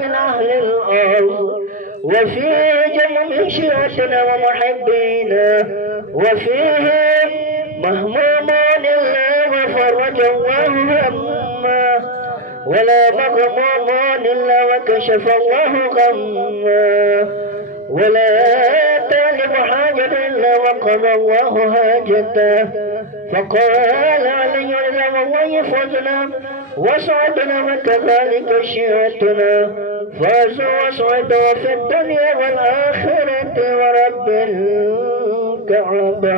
من أهل الأرض، وفيه جمع من شيعتنا ومحبينا، وفيه مهمومون إلا وفرج الله همه، ولا مغمومون إلا وكشف الله غمه، ولا طالب حاجة إلا وقضى الله حاجته. فقال علي رضوان الله فضلا وصعدنا وكذلك شيعتنا فازوا وصعدوا في الدنيا والآخرة ورب الكعبة.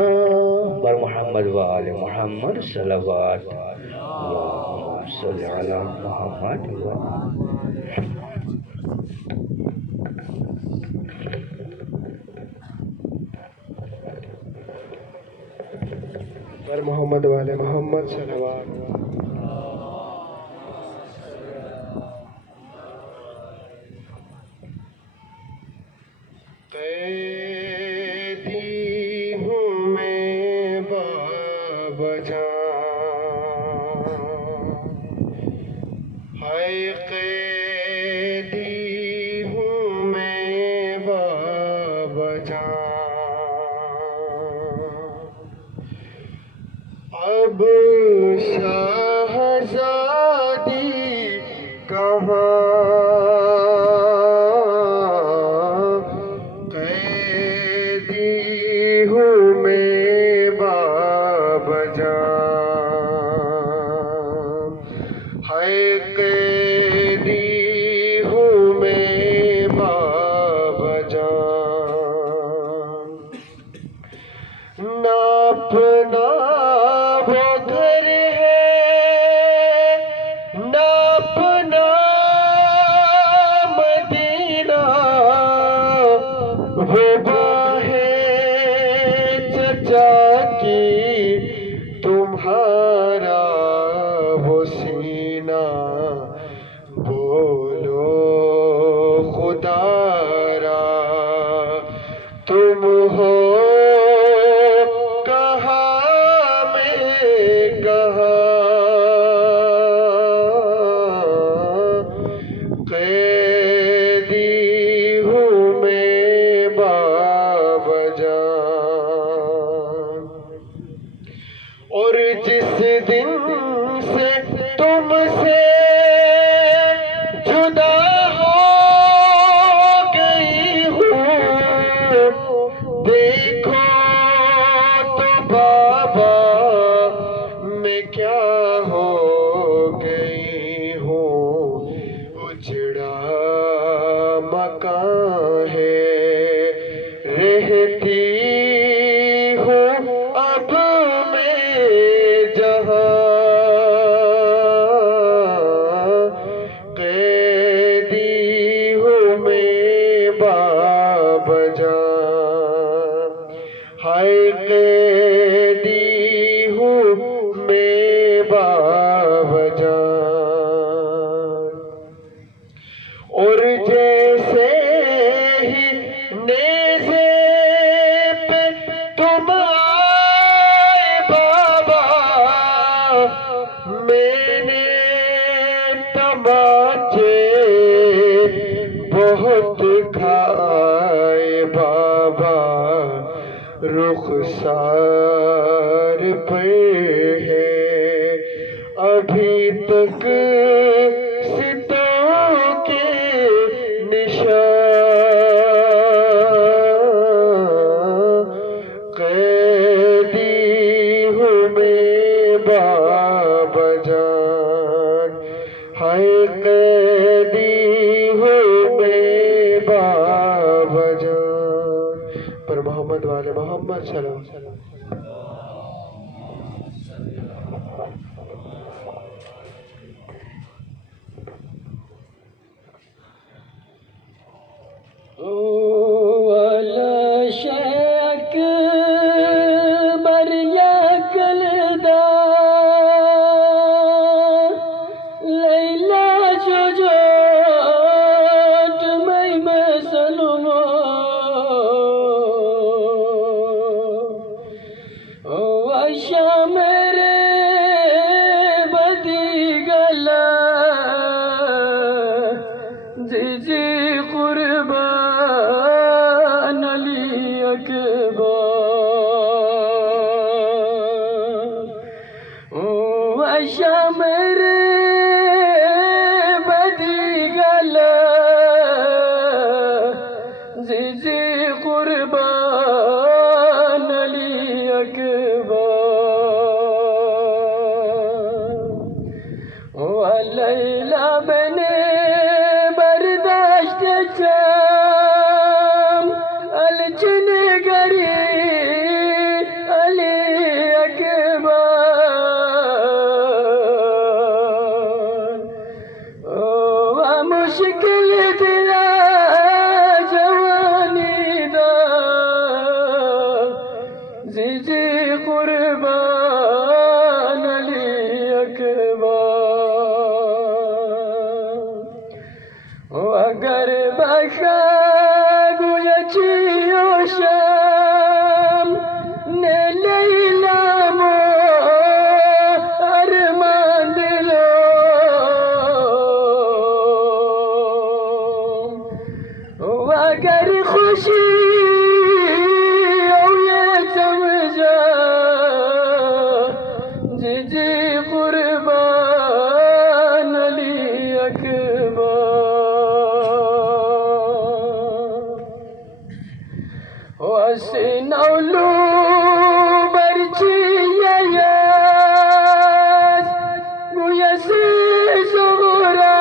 بر محمد وآل محمد صلوات. اللهم صل على محمد بر محمد وآل محمد صلوات. قیدی ہوں میں بابا جان، ہائے قیدی ہوں میں بابا جان، اب شہزادی کہاں، اپنا وہ گھر ہے نہ اپنا مدینہ، وہ باہ چچا کی تمہارا وہ سینہ، بولو خدا را تم ہو اور جس دن سے تم سے جدا ہو گئی ہوں، دیکھو تو بابا میں کیا ہو گئی ہوں، اجڑا مکان ہے رہتی ہائے قیدی ہوں میں بابا جان، اور جیسے ہی نیزے پہ تم آئے بابا، میں نے تماچے بہت کھائے بابا، رخسار پر ہے ابھی تک ستاروں کے نشان، قیدی ہوں میں بابا جان، ہائے قیدی ہوں میں بابا جان، پر محمد والے محمد صلی اللہ علیہ وسلم. زیزی قربان علی اکبر شمر بدی گل زیزی قربان علی اکبر لیلا بنے برداشت چم الچن گری علی اکبر مشکل دلا جوانی دا زیزی قربان علی اکبر اگر بخا گویا چیو شام نے لیلا مو ارمان دلو اگر خوشی او یہ سمجھا زیزی قربان علی اکبر وسنولو برچی یاس گویا سی صغرا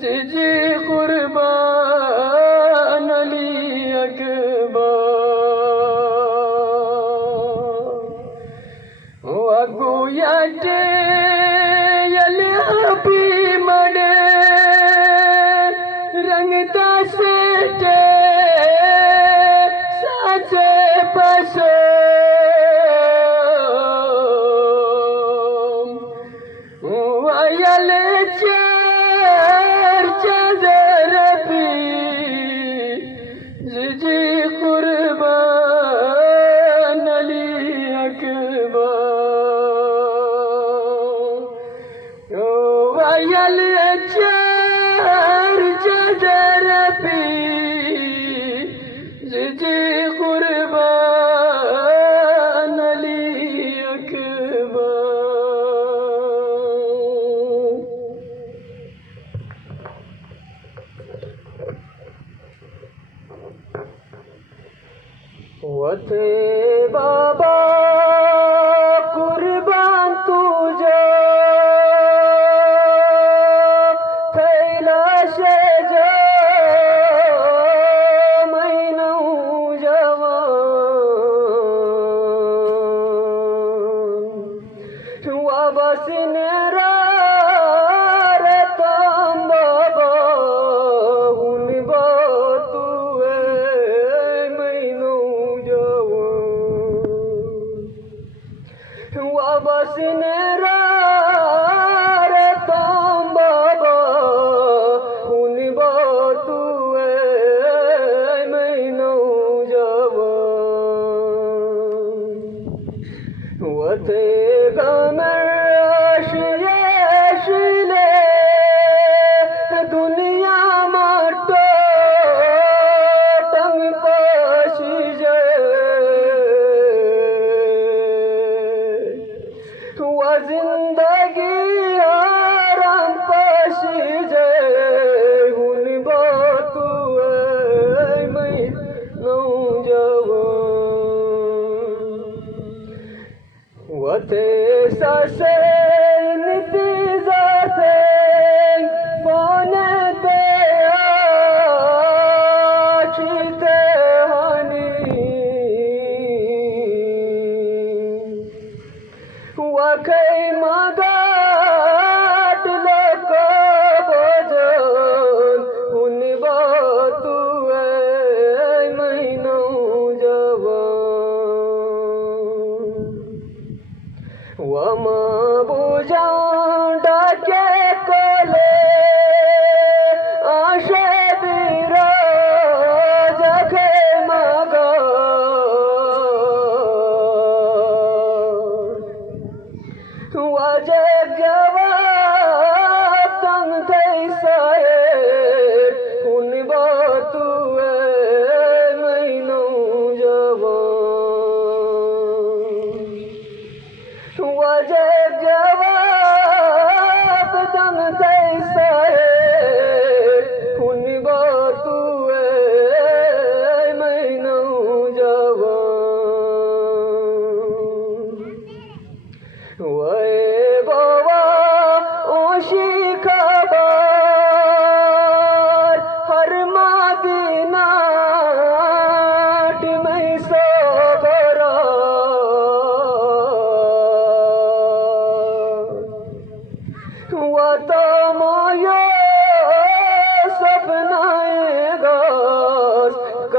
زیزی قربان علی اکبر گویا یلی اپی مڑے رنگتا سیٹے ساتھے پسو یلی چادر پی زیزی قربان علی اکبر یلی چادر پی زیزی قربان علی اکبر وتے بابا قربان تجھے تھیلا سے جو میں نوجوان وابس نیرا رتام بابا ہن باتو ہے میں نوجوان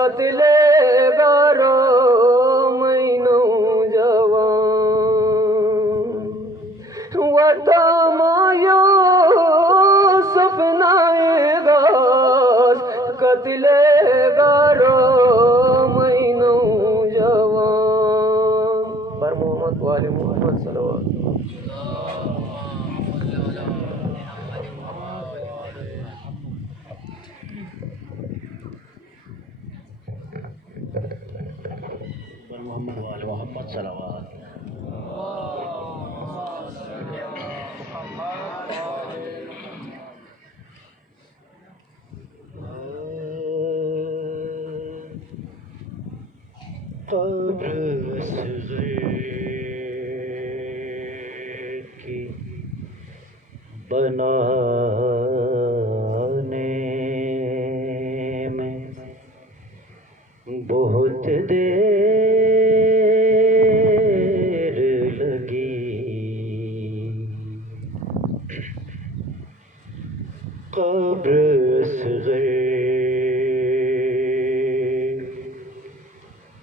قتل گارو مینو جوان وطامایو سپنائے گاس قتل گارو مینو جوان بر محمد وآل محمد صلوات محمد وآل محمد صلوات قبر اصغر کی بنانے میں بہت دیر لگی قبر اصغر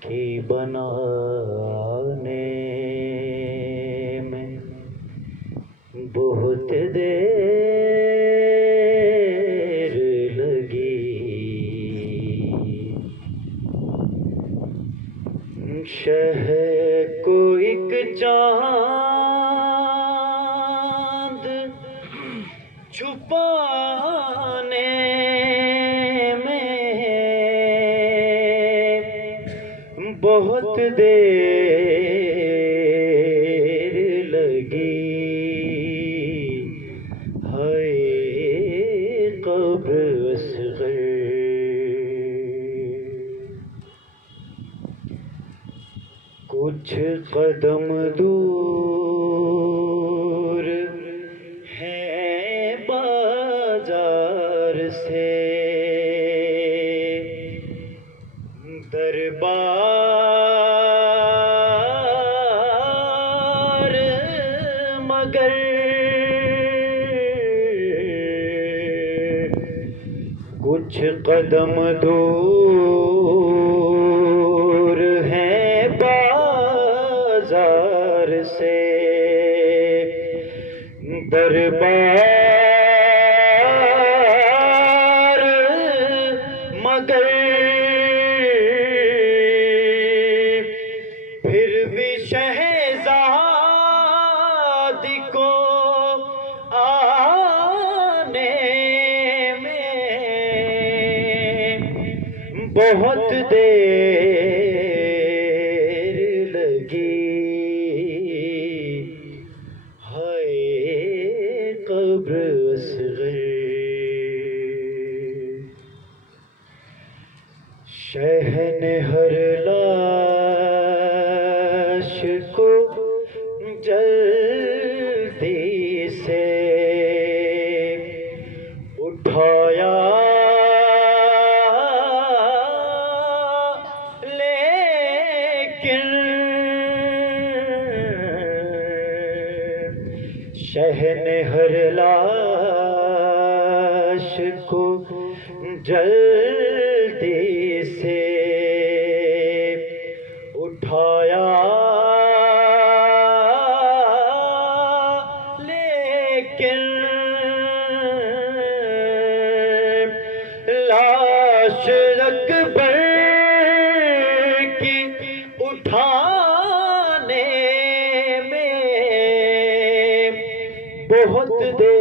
کی بنانے میں بہت دیر لگی شہ کو ایک چاند چھپانے میں بہت دیر لگی ہے قبر اصغر کچھ قدم دور ہے بازار سے دربار مگر کچھ قدم دور ہے بازار سے دربار مگر پھر بھی شہزادی کو آنے میں بہت دیر لگی ہے قبر اصغر شہن ہر لاش کو جلدی سے اٹھایا لیکن شہن ہر لاش کو جلدی سے اٹھایا لیکن لاش اکبر کی اٹھانے میں بہت دیر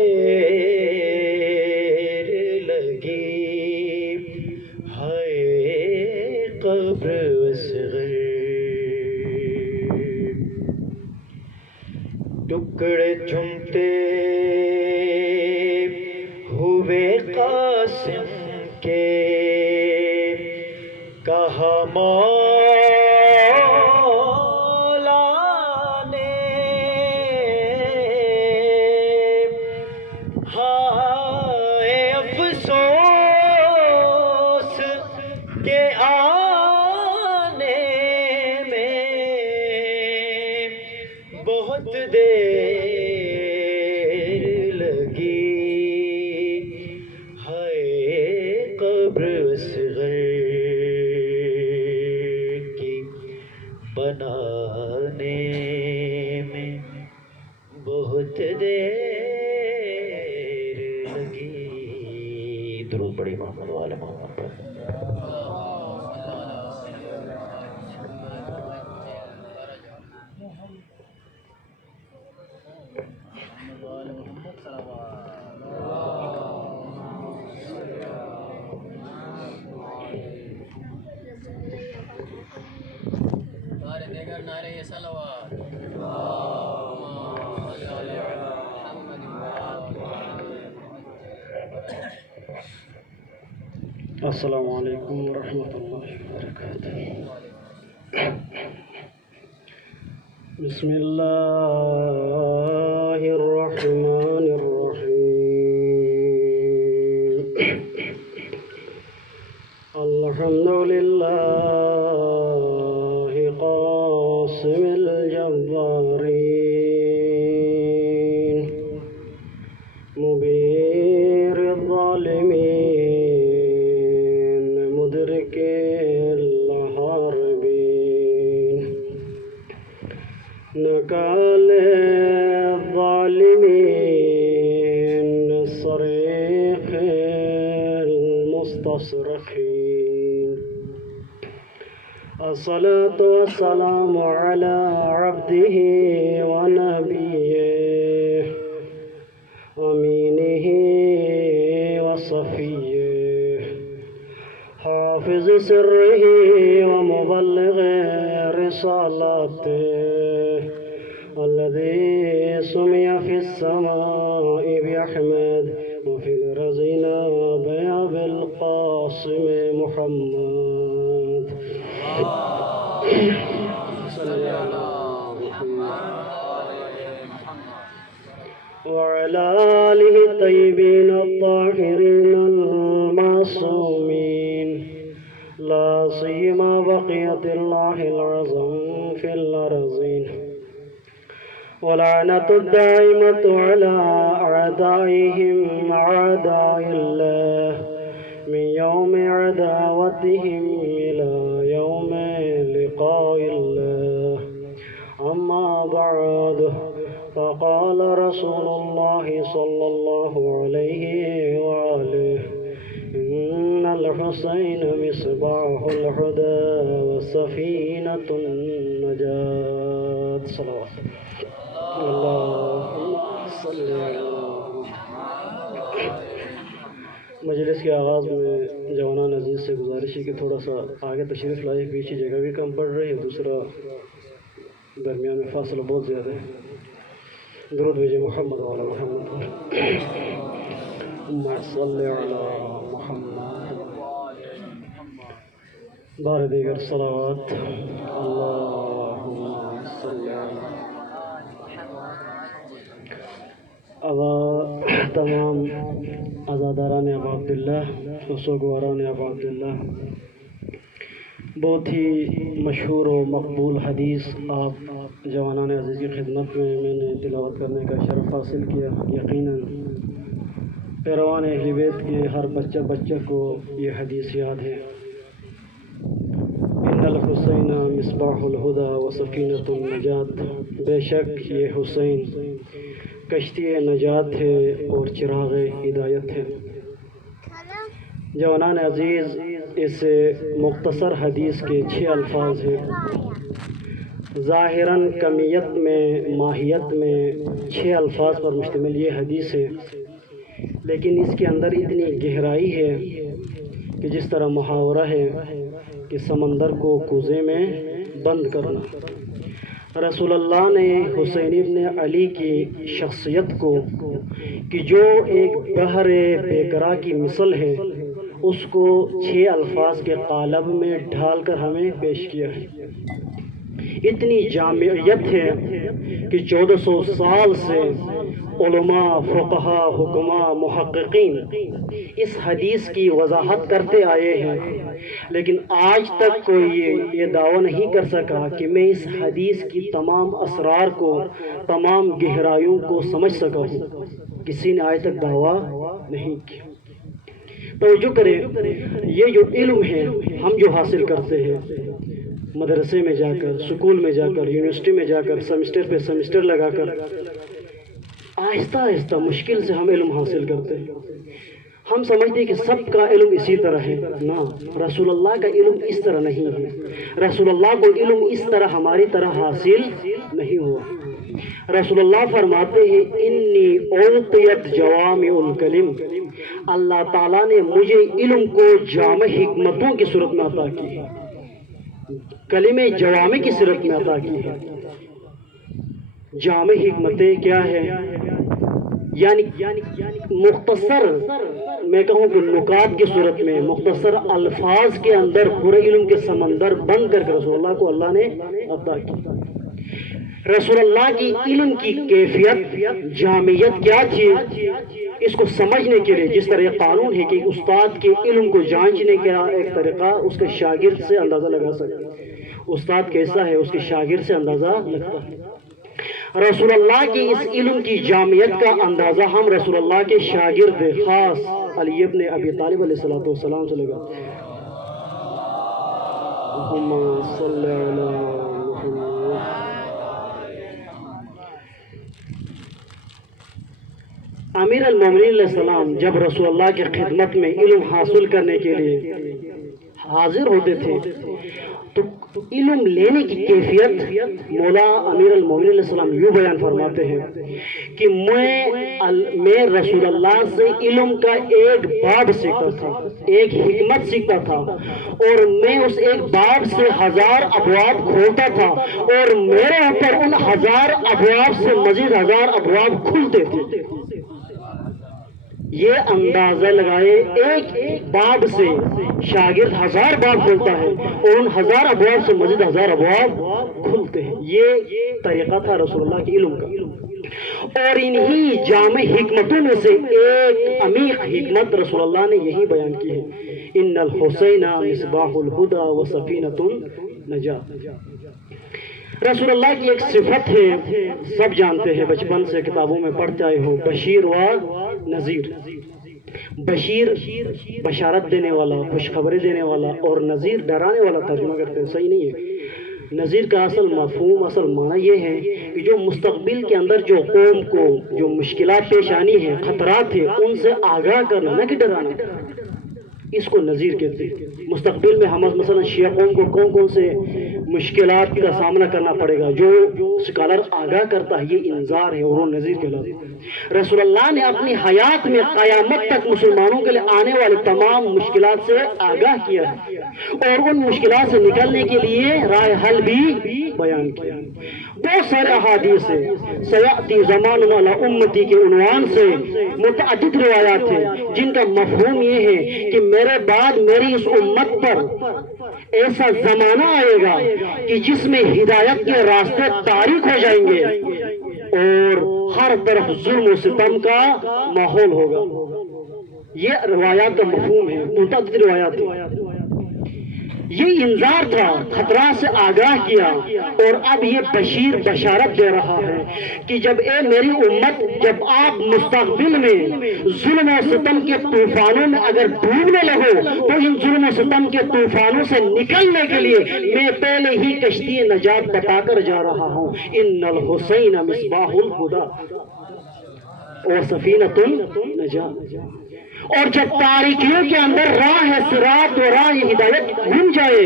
لگی ہے قبر اصغر ٹکڑے چمتے ہوئے قاسم کے کہا مولا نے ہائے افسوس کے آنے میں بہت دیر لگی ہے قبر اصغر درود پڑھی محمد والے محمد پر۔ السلام علیکم ورحمۃ اللہ وبرکاتہ۔ بسم اللہ الرحمن الرحیم۔ الحمد للہ قاسم الجبارین مبیر الظالمین مدرک الحاربین نکال الظالمین صریخ المستصرخین۔ الصلاة والسلام على عبده ونبيه أمينه وصفيه حافظ سره ومبلغ رسالاته الذي سمي في السماء بأحمد وفي الأرضين بأبي القاسم محمد صلى الله وعلى آله الطيبين الطاهرين المعصومين لا سيما بقية الله العظم في الأرضين ولعنة الدائمة على أعدائهم أعداء الله من يوم عداوتهم إلى يوم لقاء الله أما بعد فقال رسول الله صلى الله عليه وآله إن الحسين مصباح الهدى وسفينة النجاة صلوات اللهم صل على مجلس کے آغاز میں جوانان عزیز سے گزارش ہے کہ تھوڑا سا آگے تشریف لائے، پیچھے جگہ بھی کم پڑ رہی ہے، دوسرا درمیان میں فاصلہ بہت زیادہ ہے۔ درود بھیجے محمد والا محمد اللہم صلی علی محمد۔ بار دیگر صلوات اللہم صلی علی تمام عزاداران ابا عبداللہ، سوگواران ابا عبداللہ، بہت ہی مشہور و مقبول حدیث آپ جوانان عزیز کی خدمت میں نے تلاوت کرنے کا شرف حاصل کیا۔ یقیناً پیروان اہل بیت کے ہر بچہ کو یہ حدیث یاد ہے۔ ان الحسین مصباح الہدی و سفینۃ النجات، بے شک یہ حسین کشتی نجات ہے اور چراغ ہدایت ہے۔ جوانان عزیز، اس مختصر حدیث کے 6 الفاظ ہیں۔ ظاہراً کمیت میں ماہیت میں 6 الفاظ پر مشتمل یہ حدیث ہے، لیکن اس کے اندر اتنی گہرائی ہے کہ جس طرح محاورہ ہے کہ سمندر کو کوزے میں بند کرنا۔ رسول اللہ نے حسین ابن علی کی شخصیت کو کہ جو ایک بحر بیکرا کی مثل ہے، اس کو 6 الفاظ کے قالب میں ڈھال کر ہمیں پیش کیا ہے۔ اتنی جامعیت ہے کہ 1400 سال سے علماء، فقہاء، حکماء، محققین اس حدیث کی وضاحت کرتے آئے ہیں، لیکن آج تک کوئی یہ دعویٰ نہیں کر سکا کہ میں اس حدیث کی تمام اسرار کو، تمام گہرائیوں کو سمجھ سکا ہوں۔ کسی نے آج تک دعویٰ نہیں کیا۔ توجہ کریں، یہ جو علم ہے ہم جو حاصل کرتے ہیں مدرسے میں جا کر، سکول میں جا کر، یونیورسٹی میں جا کر، سیمسٹر پہ سیمسٹر لگا کر، آہستہ آہستہ مشکل سے ہم علم حاصل کرتے ہیں۔ ہم سمجھتے ہیں کہ سب کا علم اسی طرح ہے، نا، رسول اللہ کا علم اس طرح نہیں ہے، رسول اللہ کو علم اس طرح ہماری طرح حاصل نہیں ہوا۔ رسول اللہ فرماتے ہیں انی اعطیت جوامع الکلم، اللہ تعالیٰ نے مجھے علم کو جامع حکمتوں کی صورت میں عطا کی ہے، کلمے جوامع کی صورت میں عطا کی ہے۔ جامع حکمتیں کیا ہے؟ یعنی مختصر، میں کہوں کہ نکات کی صورت میں، مختصر الفاظ کے اندر پورے علم کے سمندر بند کر کے رسول اللہ کو اللہ نے عطا کی۔ رسول اللہ کی علم کی کیفیت، جامعیت کیا تھی، اس کو سمجھنے کے لیے جس طرح یہ قانون ہے کہ استاد کے علم کو جانچنے کا ایک طریقہ اس کے شاگرد سے اندازہ لگا سکتے ہیں، استاد کیسا ہے اس کے شاگرد سے اندازہ لگتا ہے۔ رسول اللہ کی اس علم کی جامعیت کا اندازہ ہم رسول اللہ کے شاگرد خاص علی ابن ابی طالب علیہ السلام سے لگا۔ اللہم صلی علی محمد۔ امیر المومنین علیہ السلام جب رسول اللہ کی خدمت میں علم حاصل کرنے کے لیے حاضر ہوتے تھے تو علم لینے کی کیفیت مولا امیر المومنین علیہ السلام یوں بیان فرماتے ہیں کہ میں رسول اللہ سے علم کا ایک باب سیکھتا تھا، ایک حکمت سیکھتا تھا، اور میں اس ایک باب سے 1000 ابواب کھولتا تھا، اور میرے اوپر ان 1000 ابواب سے مزید 1000 ابواب کھلتے تھے۔ یہ اندازہ لگائے ایک باب سے شاگرد 1000 باب کھولتا ہے اور ان 1000 ابواب سے مزید 1000 ابواب کھلتے ہیں۔ یہ طریقہ تھا رسول اللہ کے علم کا، اور انہی جامع حکمتوں میں سے ایک عمیق حکمت رسول اللہ نے یہی بیان کی ہے، ان الحسین مصباح الہدی و سفینۃ النجاۃ۔ رسول اللہ کی ایک صفت ہے، سب جانتے ہیں، بچپن سے کتابوں میں پڑھتے آئے ہو، بشیر و نذیر۔ بشیر بشارت دینے والا، خوشخبری دینے والا، اور نذیر ڈرانے والا ترجمہ کرتے ہیں، صحیح نہیں ہے۔ نذیر کا اصل مفہوم، اصل معنی یہ ہے کہ جو مستقبل کے اندر جو قوم کو جو مشکلات پیش آنی ہے، خطرات ہیں، ان سے آگاہ کرنا، نہ کہ ڈرانا، اس کو نذیر کہتے ہیں۔ مستقبل میں ہم مثلا شیعہ قوم کو کون کون سے مشکلات کا سامنا کرنا پڑے گا، جو سکالر آگاہ کرتا ہے، یہ انذار ہے اور وہ نذیر کہلاتا ہے۔ رسول اللہ نے اپنی حیات میں قیامت تک مسلمانوں کے لیے آنے والے تمام مشکلات سے آگاہ کیا ہے، اور ان مشکلات سے نکلنے کے لیے راہ حل بھی بیان کیا۔ بہت سارے احادیث سے سیاتی زمان والا امتی کے عنوان سے متعدد روایات ہیں جن کا مفہوم یہ ہے کہ میرے بعد میری اس امت پر ایسا زمانہ آئے گا کہ جس میں ہدایت کے راستے تاریک ہو جائیں گے اور ہر طرف ظلم و ستم کا ماحول ہوگا۔ یہ روایات کا مفہوم ہے، متعدد روایات ہیں۔ یہ انذار تھا، خطرات سے آگاہ کیا، اور اب یہ بشیر بشارت دے رہا ہے کہ جب اے میری امت، جب آپ مستقبل میں ظلم و ستم کے طوفانوں میں اگر ڈوبنے لگو تو ان ظلم و ستم کے طوفانوں سے نکلنے کے لیے میں پہلے ہی کشتی نجات بتا کر جا رہا ہوں، ان الحسین مصباح الہدی و سفینۃ النجاۃ۔ اور جب تاریکیوں کے اندر راہ صراط و راہ ہدایت گم جائے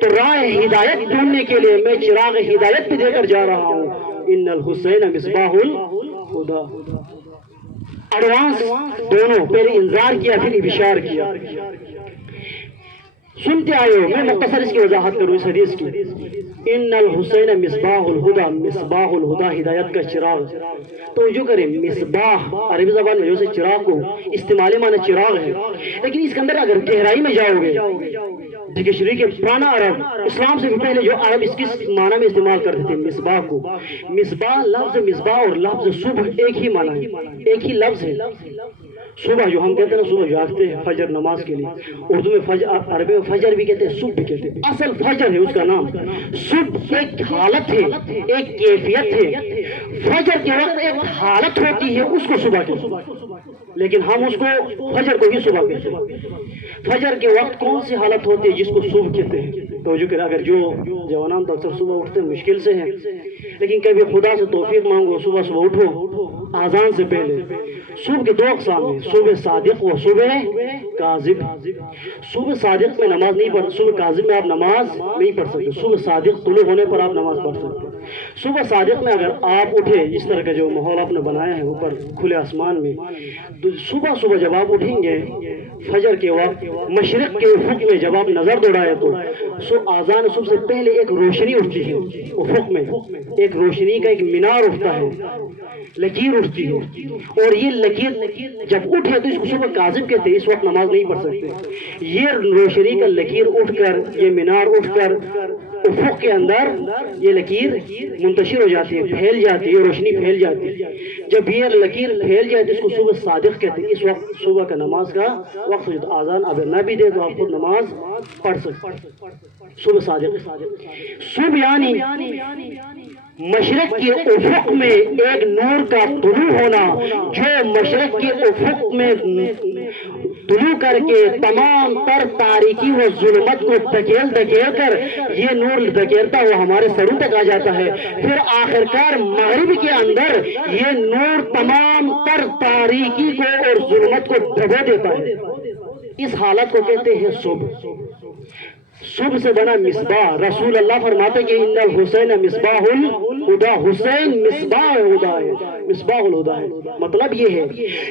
تو راہ ہدایت ڈھونڈنے کے لیے میں چراغ ہدایت بھی دے کر جا رہا ہوں، ان الحسین مصباح الہدی۔ ایڈوانس دونوں، پہلے انذار کیا پھر ابشار کیا۔ سنتے آئے ہو، میں مختصر اس کی وضاحت کروں اس حدیث کی۔ ان الحسین مصباح الہدی، مصباح الہدی ہدایت کا چراغ۔ تو جو کریں، مصباح عربی زبان میں جو سے چراغ کو استعمال معنی چراغ ہے، لیکن اس کے اندر اگر گہرائی میں جاؤ گے، ڈکشنری کے پرانا عرب، اسلام سے بھی پہلے جو عرب اس کی معنی میں استعمال کرتے تھے مصباح کو۔ مصباح، لفظ مصباح اور لفظ صبح ایک ہی معنی ہے، ایک ہی لفظ ہے۔ صبح جو ہم کہتے ہیں نا، صبح جاگتے ہیں فجر نماز کے لیے، اردو میں فجر، عربی میں فجر بھی کہتے ہیں، صبح بھی کہتے ہیں، اصل فجر ہے اس کا نام۔ صبح ایک حالت ہے، ایک کیفیت ہے، فجر کے وقت ایک حالت ہوتی ہے، اس کو صبح کہتے ہیں، لیکن ہم اس کو فجر کو ہی صبح کہتے ہیں۔ فجر کے وقت کون سی حالت ہوتی ہے جس کو صبح کہتے ہیں؟ تو جو کہ اگر جو جوانان تو اکثر صبح اٹھتے ہیں، مشکل سے ہیں، لیکن کبھی خدا سے توفیق مانگو، صبح صبح اٹھو آزان سے پہلے صبح کے دو اقسام ہیں، صبح صادق و صبح کاذب۔ صبح صادق میں نماز نہیں پڑھ، صبح کاذب میں آپ نماز نہیں پڑھ سکتے۔ صبح صادق طلوع ہونے پر آپ نماز پڑھ سکتے۔ صبح صادق میں اگر آپ اٹھے، اس طرح کا جو ماحول آپ نے بنایا ہے اوپر کھلے آسمان میں، تو صبح صبح جب آپ اٹھیں گے فجر کے وقت مشرق کے افق میں جب آپ نظر دوڑائے تو آذان صبح سے پہلے ایک روشنی اٹھتی ہے افق میں، ایک روشنی کا ایک مینار اٹھتا ہے، لکیر اٹھتی ہے، اور یہ لکیر جب اٹھے تو اس کو صبح کاذب کہتے ہیں، اس وقت نماز نہیں پڑھ سکتے۔ یہ روشنی کا لکیر اٹھ کر، یہ مینار اٹھ کر افق کے اندر یہ لکیر منتشر ہو جاتی ہے، پھیل جاتی ہے، روشنی پھیل جاتی ہے۔ جب یہ لکیر پھیل جائے تو اس کو صبح صادق کہتے ہیں۔ اس وقت صبح کا نماز کا وقت ہے، آذان اگر نہ بھی دے تو آپ خود نماز پڑھ سکتے۔ صبح صادق، صبح یعنی مشرق کے افق میں ایک نور کا طلوع ہونا، جو مشرق کے افق میں طلوع کر کے تمام تر تاریکی و ظلمت کو دھکیل کر یہ نور دھکیلتا ہوا ہمارے سروں تک آ جاتا ہے، پھر آخرکار مغرب کے اندر یہ نور تمام تر تاریکی کو اور ظلمت کو دبا دیتا ہے۔ اس حالت کو کہتے ہیں صبح۔ صبح سے بنا مصباح، رسول اللہ فرماتے کہ ان الحسین مصباح الہدا، حسین مصباح الہدا ہے، مصباح الہدا ہے۔ مطلب یہ ہے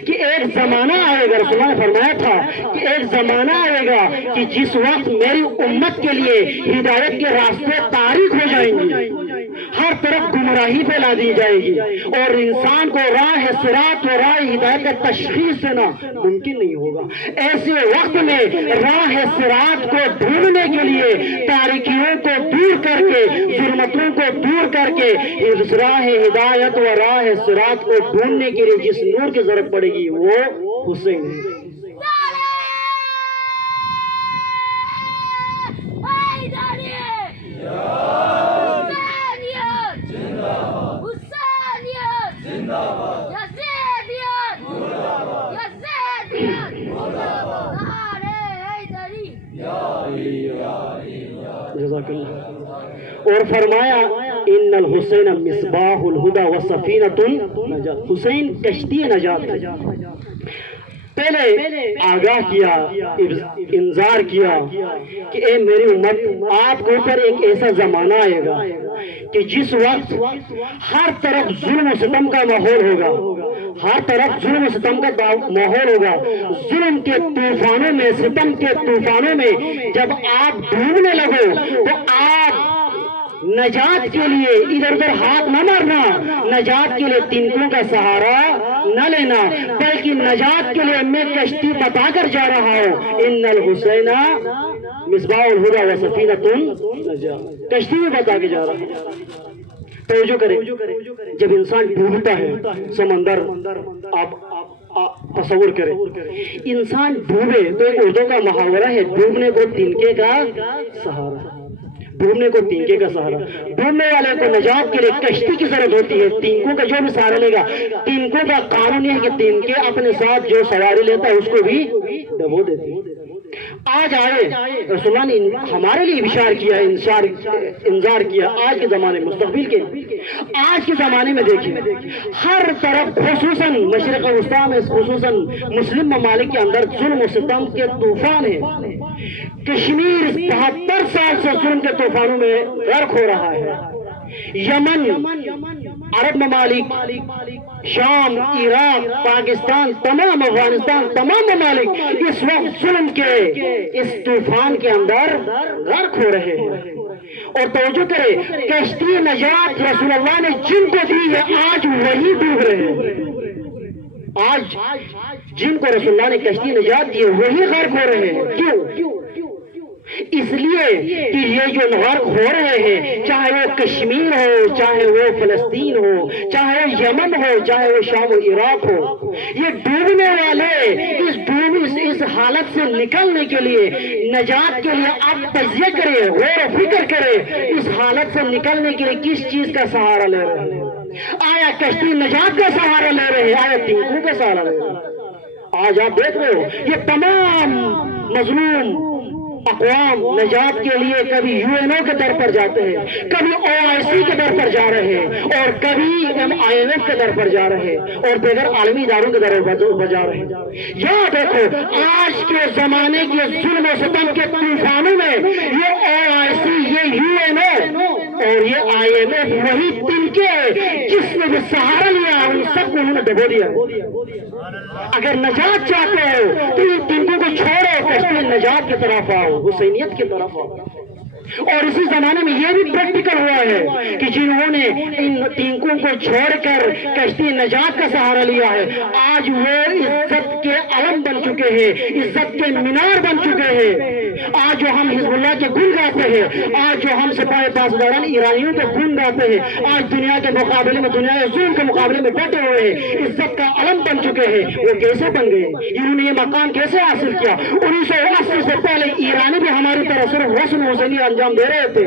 کہ ایک زمانہ آئے گا، رسول اللہ نے فرمایا تھا کہ ایک زمانہ آئے گا کہ جس وقت میری امت کے لیے ہدایت کے راستے تاریک ہو جائیں گے، ہر طرف گمراہی پھیلا دی جائے گی، اور انسان کو راہ صراط و راہ ہدایت کا تشخیص دینا ممکن نہیں ہوگا۔ ایسے وقت میں راہ صراط کو ڈھونڈنے کے لیے تاریکیوں کو دور کر کے، ظلمتوں کو دور کر کے اس راہ ہدایت و راہ صراط کو ڈھونڈنے کے لیے جس نور کی ضرورت پڑے گی وہ حسین ہے۔ جزاک اللہ۔ اور فرمایا ان الحسین مصباح الہدا وسفینۃ النجات، حسین کشتی نجات ہے۔ پہلے آگاہ کیا، انذار کیا کہ اے میری امت، آپ کے اوپر ایک ایسا زمانہ آئے گا کہ جس وقت ہر طرف ظلم و ستم کا ماحول ہوگا، ہر طرف ظلم و ستم کا ماحول ہوگا۔ ظلم کے طوفانوں میں، ستم کے طوفانوں میں جب آپ ڈوبنے لگو تو آپ نجات کے لیے ادھر ادھر ہاتھ نہ مارنا، نجات کے لیے تنکوں کا سہارا نہ لینا، بلکہ نجات کے لیے میں کشتی بتا کر جا رہا ہوں، ان الحسین مصباح الہدا وسفینۃ النجات، کشتی میں بتا کے جا رہا ہوں۔ توجہ کرے، جب انسان ڈوبتا ہے سمندر، آپ تصور کریں انسان ڈوبے تو ایک اردو کا محاورہ ہے، ڈوبنے کو تنکے کا سہارا، ڈوبنے کو تینکے کا سہارا۔ ڈوبنے والے کو نجات کے لیے کشتی کی ضرورت ہوتی ہے، تینکوں کا جو بھی سہارا لے گا۔ تینکوں کا قانون یہ ہے کہ تینکے اپنے ساتھ جو سواری لیتا ہے اس کو بھی ڈبو دیتے ہیں۔ آج آئے رسول اللہ نے ہمارے لیے اشار کیا، انذار کیا، آج کے زمانے میں، مستقبل کے آج کے زمانے میں دیکھیں ہر طرف، خصوصاً مشرق وسطیٰ میں، خصوصاً مسلم ممالک کے اندر ظلم و ستم کے طوفان ہیں۔ کشمیر 72 سال سے ظلم کے طوفانوں میں غرق ہو رہا ہے۔ یمن، عرب ممالک، شام، عراق، پاکستان، تمام افغانستان، تمام ممالک اس وقت ظلم کے اس طوفان کے اندر غرق ہو رہے ہیں۔ اور توجہ کرے، کشتی نجات رسول اللہ نے جن کو دی ہے آج وہی ڈوب رہے ہیں۔ آج جن کو رسول اللہ نے کشتی نجات دی ہے وہی غرق ہو رہے ہیں۔ کیوں؟ اس لیے کہ یہ جو غرق ہو رہے ہیں، چاہے وہ کشمیر ہو، چاہے وہ فلسطین ہو، چاہے وہ یمن ہو، چاہے وہ شام و عراق ہو، یہ ڈوبنے والے اس حالت سے نکلنے کے لیے، نجات کے لیے آپ تجزیہ کریں، غور و فکر کریں، اس حالت سے نکلنے کے لیے کس چیز کا سہارا لے رہے ہیں؟ آیا کشتی نجات کا سہارا لے رہے ہیں، آیا تینکوں کا سہارا لے رہے ہیں؟ آج آپ دیکھ رہے ہو یہ تمام مظلوم اقوام نجات کے لیے کبھی UNO کے در پر جاتے ہیں, کبھی OIC کے در پر جا رہے ہیں, اور کبھی IMF کے در پر جا رہے ہیں, اور دیگر عالمی اداروں کے در پر جا رہے ہیں. یا دیکھو آج کے زمانے کے ظلم و ستم کے طوفانوں میں یہ OIC, یہ UNO اور یہ IMF وہی تنکے ہیں جس نے بھی سہارا لیا ان سب کو انہوں نے ڈبو دیا. اگر نجات چاہتے ہو تو ان تنکوں کو چھوڑو, کشتی نجات کی طرف آؤ, حسینیت کی طرف آؤ. اور اسی زمانے میں یہ بھی پریکٹیکل ہوا ہے کہ جنہوں نے ان تنکوں کو چھوڑ کر کشتی نجات کا سہارا لیا ہے, آج وہ عزت کے علم بن چکے ہیں, عزت کے مینار بن چکے ہیں. آج جو ہم حزب اللہ کے گن گاتے ہیں, آج جو ہم سپاہی پاسداران ایرانیوں کے گن گاتے ہیں, آج دنیا کے مقابلے میں, دنیا کے ظلم کے مقابلے میں ڈٹے ہوئے ہیں, عزت کا علم بن چکے ہیں. وہ کیسے بن گئے, انہوں نے یہ مقام کیسے حاصل کیا؟ 1980 سے پہلے ایرانی بھی ہماری طرح صرف رسم حسینی انجام دے رہے تھے,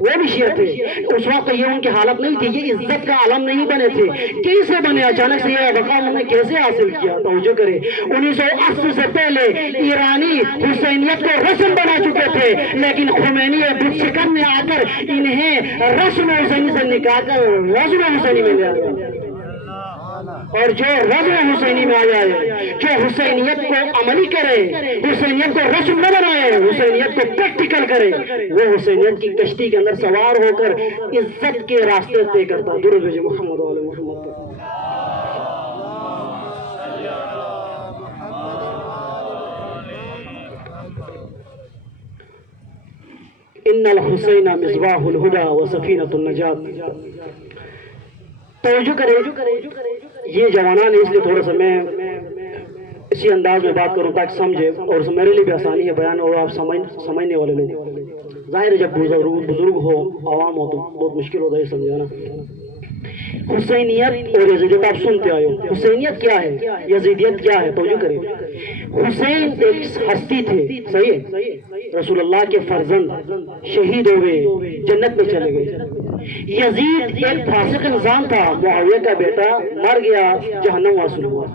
وہ بھی شیعہ تھے. اس وقت یہ ان کی حالت نہیں تھی, یہ عزت کا علم نہیں بنے تھے. کیسے بنے اچانک سے یہ مقام انہوں نے کیسے حاصل کیا؟ توجہ کرے, 1980 سے پہلے ایرانی حسینیت کو رسم بنا چکے تھے, لیکن خمینی بت شکن نے آ کر انہیں رسم حسینی سے نکال کر رسم حسینی میں لے آیا. اور جو رسم حسینی میں آ جائے, جو حسینیت کو عملی کرے, حسینیت کو رسم نہ بنائے, حسینیت کو پریکٹیکل کرے, وہ حسینیت کی کشتی کے اندر سوار ہو کر عزت کے راستے طے کرتا. درود بھیجئے محمد علیہ محمد. ان الحسین مصباح الہدی و سفینۃ النجات. توجہ کرے, یہ جوانان اس لیے تھوڑا سا میں اسی انداز میں بات کروں تاکہ سمجھے, اور میرے لیے بھی آسانی ہے بیان, اور آپ سمجھنے والے لوگ. ظاہر ہے جب بزرگ ہو, عوام ہو, تو بہت مشکل ہوتا ہے سمجھانا. حسینیت اور یزیدیت آپ سنتے آئے ہو. حسینیت کیا ہے, یزیدیت کیا ہے؟ توجہ کرے. حسین ایک ہستی تھے, صحیح ہے, رسول اللہ کے فرزند, شہید ہو گئے, جنت میں چلے گئے. یزید ایک فاسق انسان تھا, معاویہ کا بیٹا, مر گیا, جہنم واصل ہوا.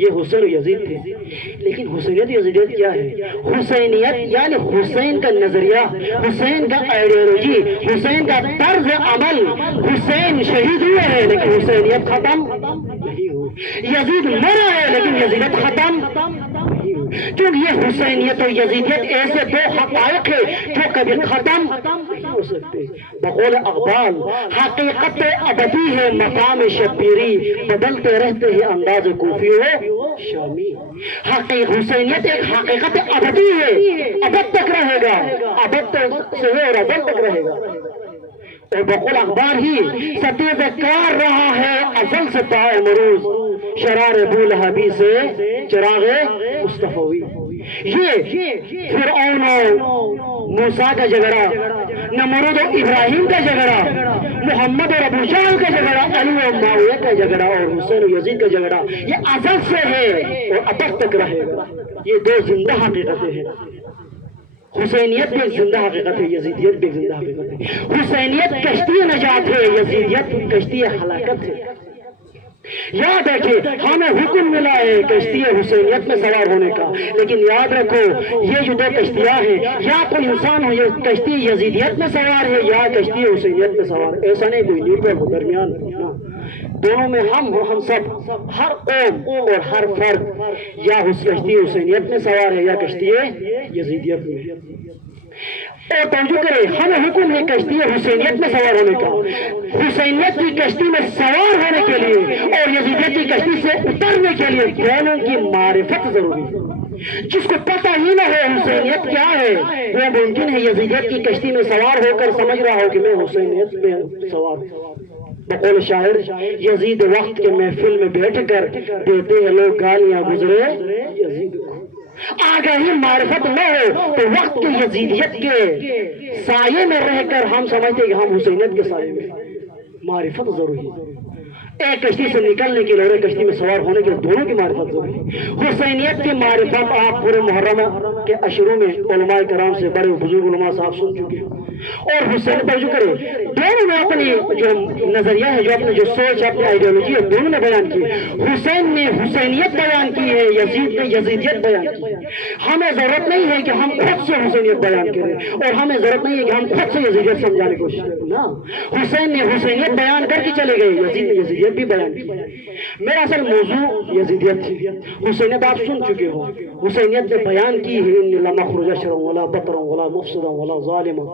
یہ حسین و یزید تھے. لیکن حسینیت یزیدیت کیا ہے؟ حسینیت یعنی حسین کا نظریہ, حسین کا آئیڈیالوجی, حسین کا طرز عمل. حسین شہید ہوئے ہیں لیکن حسینیت ختم نہیں ہوئی. یزید مرا ہے لیکن یزیدیت ختم نہیں ہوئی. کیونکہ یہ حسینیت اور یزیدیت ایسے دو حقائق ہیں جو کبھی ختم نہیں ہو سکتے. بقول اقبال, حقیقت ابدی ہے مقام شبیری, بدلتے رہتے ہیں انداز کوفی و شامی. حسینیت ایک حقیقت ابدی ہے, ابد تک رہے گا, ابد سے ہے اور ابد تک رہے گا. اور بقول اخبار ہی ستیز کار رہا ہے ازل سے تا مروز, شرار بولہبی سے چراغ مصطفی. یہ فرعون و موسیٰ کا جھگڑا, نمرود و ابراہیم کا جھگڑا, محمد اور ابو جہل کا جھگڑا, علی و معاویہ کا جھگڑا, اور حسین و یزید کا جھگڑا, یہ ازل سے ہے اور ابد تک رہے گا. یہ دو زندہ حقیقتیں ہیں. حسینیت بھی ایک زندہ حقیقت ہے, یزیدیت بھی ایک زندہ حقیقت ہے. حسینیت کشتی نجات ہے, یزیدیت کشتی ہلاکت ہے. یاد رکھیں, ہمیں حکم ملا ہے کشتی حسینیت میں سوار ہونے کا, لیکن یاد رکھو یہ جو دو کشتیاں ہیں, یا کوئی انسان ہو یہ کشتی یزیدیت میں سوار ہے یا کشتی حسینیت میں سوار. ایسا نہیں کوئی نیوٹرل درمیان, دونوں میں ہم سب, ہر قوم اور ہر فرد یا کشتی حسینیت میں سوار ہے یا کشتی یزیدیت میں. اور توجہ کرے, ہمیں حکم ہے کشتی حسینیت میں سوار ہونے کا. حسینیت کی کشتی میں سوار ہونے کے لیے اور یزیدیت کی کشتی سے اترنے کے لیے دونوں کی معرفت ضروری ہے. جس کو پتہ ہی نہ ہو حسینیت کیا ہے, وہ ممکن ہے یزیدیت کی کشتی میں سوار ہو کر سمجھ رہا ہو کہ میں حسینیت میں سوار ہوں. بقول شاعر, یزید وقت کے محفل میں بیٹھ کر دیتے ہیں لوگ گالیاں گزرے یزید کو. آگاہی معرفت نہ ہو تو وقت کے یزیدیت کے سائے میں رہ کر ہم سمجھتے کہ ہم حسینیت کے سائے میں. معرفت ضروری ہے. ایک کشتی سے نکلنے کے لیے کشتی میں سوار ہونے کے لیے دونوں کی معرفت ضروری ہے. حسینیت کی معرفت آپ پورے محرم کے عشروں میں علماء کرام سے بڑے بزرگ علماء صاحب سن چکے ہیں. اور حسین پر جو کرے, دونوں نے اپنی جو نظریہ ہے, جو اپنے جو سوچ, اپنی آئیڈیالوجی ہے, دونوں نے بیان کی. حسین نے حسینیت بیان کی ہے, یزید نے یزیدیت بیان کی. ہمیں ضرورت نہیں ہے کہ ہم خود سے حسینیت بیان کریں اور ہمیں ضرورت نہیں ہے کہ ہم خود سے یزیدیت سمجھانے کی کوشش کریں نا. حسین نے حسینیت بیان کر کے چلے گئے, یزید نے یزیدیت بھی بیان کی. میرا اصل موضوع یزیدیت تھی. حسینیت آپ سن چکے ہو, حسینیت نے بیان کی ہے ان لم اخرج اشرا ولا بطرا ولا مفسدا ولا ظالما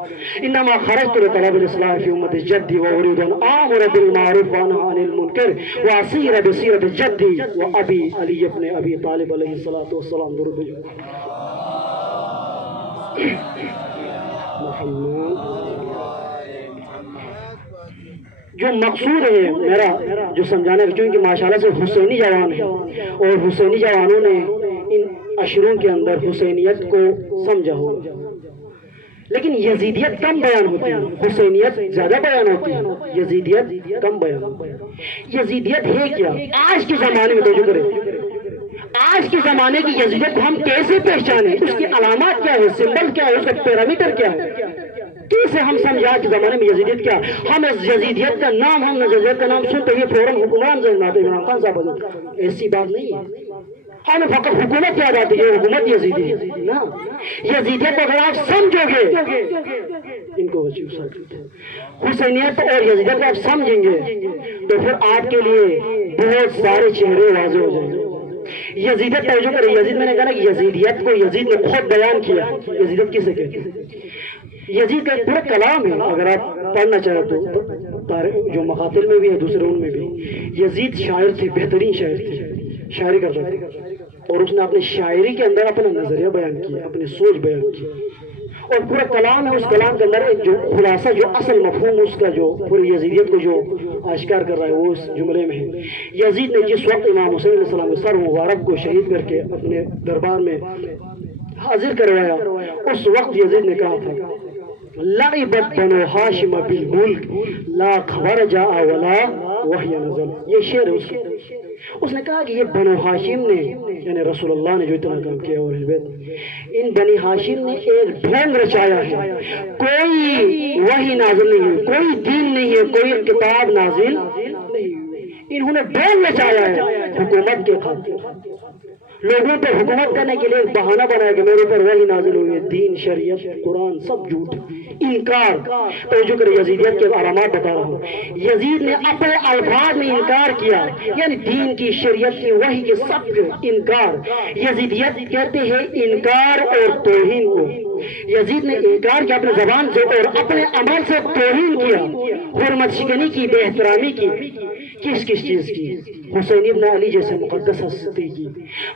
انما خرجت لطلب الاصلاح في امه جدي واريد ان امر بالمعروف وانهى عن المنكر واسير بسيره جدي وابي علي بن ابي طالب علیہ الصلوۃ والسلام. درود جو مقصود ہے میرا جو سمجھانے کا, چونکہ ماشاءاللہ سے حسینی جوان ہے اور حسینی جوانوں نے ان اشروں کے اندر حسینیت کو سمجھا ہو, لیکن یزیدیت کم بیان ہوتی ہے, حسینیت زیادہ بیان ہوتی ہے, یزیدیت کم بیان ہوتی ہے. یزیدیت ہے کیا آج کے زمانے میں؟ توجہ کریں, آج کے زمانے کی یزیدیت کو ہم کیسے پہچانیں؟ اس کی علامات کیا ہے, سمبل کیا ہے, اس کا پیرامیٹر کیا ہے, کیسے ہم سمجھیں آج کے زمانے میں یزیدیت کیا؟ ہم یزیدیت کا نام, ہم یزیدیت کا نام سنتے ہی فوراً حکمران ذہن میں آتے ہیں, عمران خان صاحب. ایسی بات نہیں ہے, ہمیں فقط حکومت یاد آتی ہے, حکومت یزیدی ہے نا. یزیدیت اگر آپ سمجھو گے, ان کو حسینیت اور یزیدیت کو آپ سمجھیں گے تو پھر آپ کے لیے بہت سارے چہرے واضح ہو جائیں گے. یزیدیت توجہ کریں, یزید میں نے کہا کہ یزیدیت کو یزید نے خود بیان کیا. یزیدیت کسے کہتے ہیں؟ یزید کا ایک پورا کلام ہے, اگر آپ پڑھنا چاہیں تو جو مقاتل میں بھی ہے دوسرے ان میں بھی. یزید شاعر تھے, بہترین شاعر تھے, شاعری کرتا تھا, اور اس نے اپنی شاعری کے اندر اپنا نظریہ بیان کیا, اپنی سوچ بیان کی, اور پورا کلام ہے. اس کلام کے اندر ایک جو خلاصہ, جو اصل مفہوم اس کا جو پوری یزیدیت کو جو آشکار کر رہا ہے وہ اس جملے میں ہے. یزید نے جس وقت امام حسین علیہ السلام کے سر مبارک کو شہید کر کے اپنے دربار میں حاضر کروایا, اس وقت یزید نے کہا تھا لعبت بنو ہاشم بالملک لا خبر جاء ولا وحی نزل. یہ شعر ہے اس نے کہا کہ یہ بنو ہاشم نے, یعنی رسول اللہ نے جو اتنا کام کیا اور ان بنی ہاشم نے ایک ڈھونگ رچایا ہے, کوئی وحی نازل نہیں ہے, کوئی دین نہیں ہے, کوئی کتاب نازل نہیں, انہوں نے ڈھونگ رچایا ہے حکومت کے خاطر. لوگوں پر حکومت کرنے کے لیے ایک بہانہ بنایا کہ میرے پر وحی نازل ہوئی ہے, دین شریعت قرآن سب جھوٹ, انکار. توجہ کریں, یزیدیت کے علامات بتا رہا ہوں. یزید نے اپنے الفاظ میں انکار کیا, یعنی دین کی, شریعت کی, وحی کے سب انکار. یزیدیت کہتے ہیں انکار اور توہین کو. یزید نے انکار کیا اپنے زبان سے اور اپنے عمل سے توہین کیا, حرمت شکنی کی, بے احترامی کی. کس کس چیز کی؟ حسین ابن علی جیسے مقدس ہستی کی,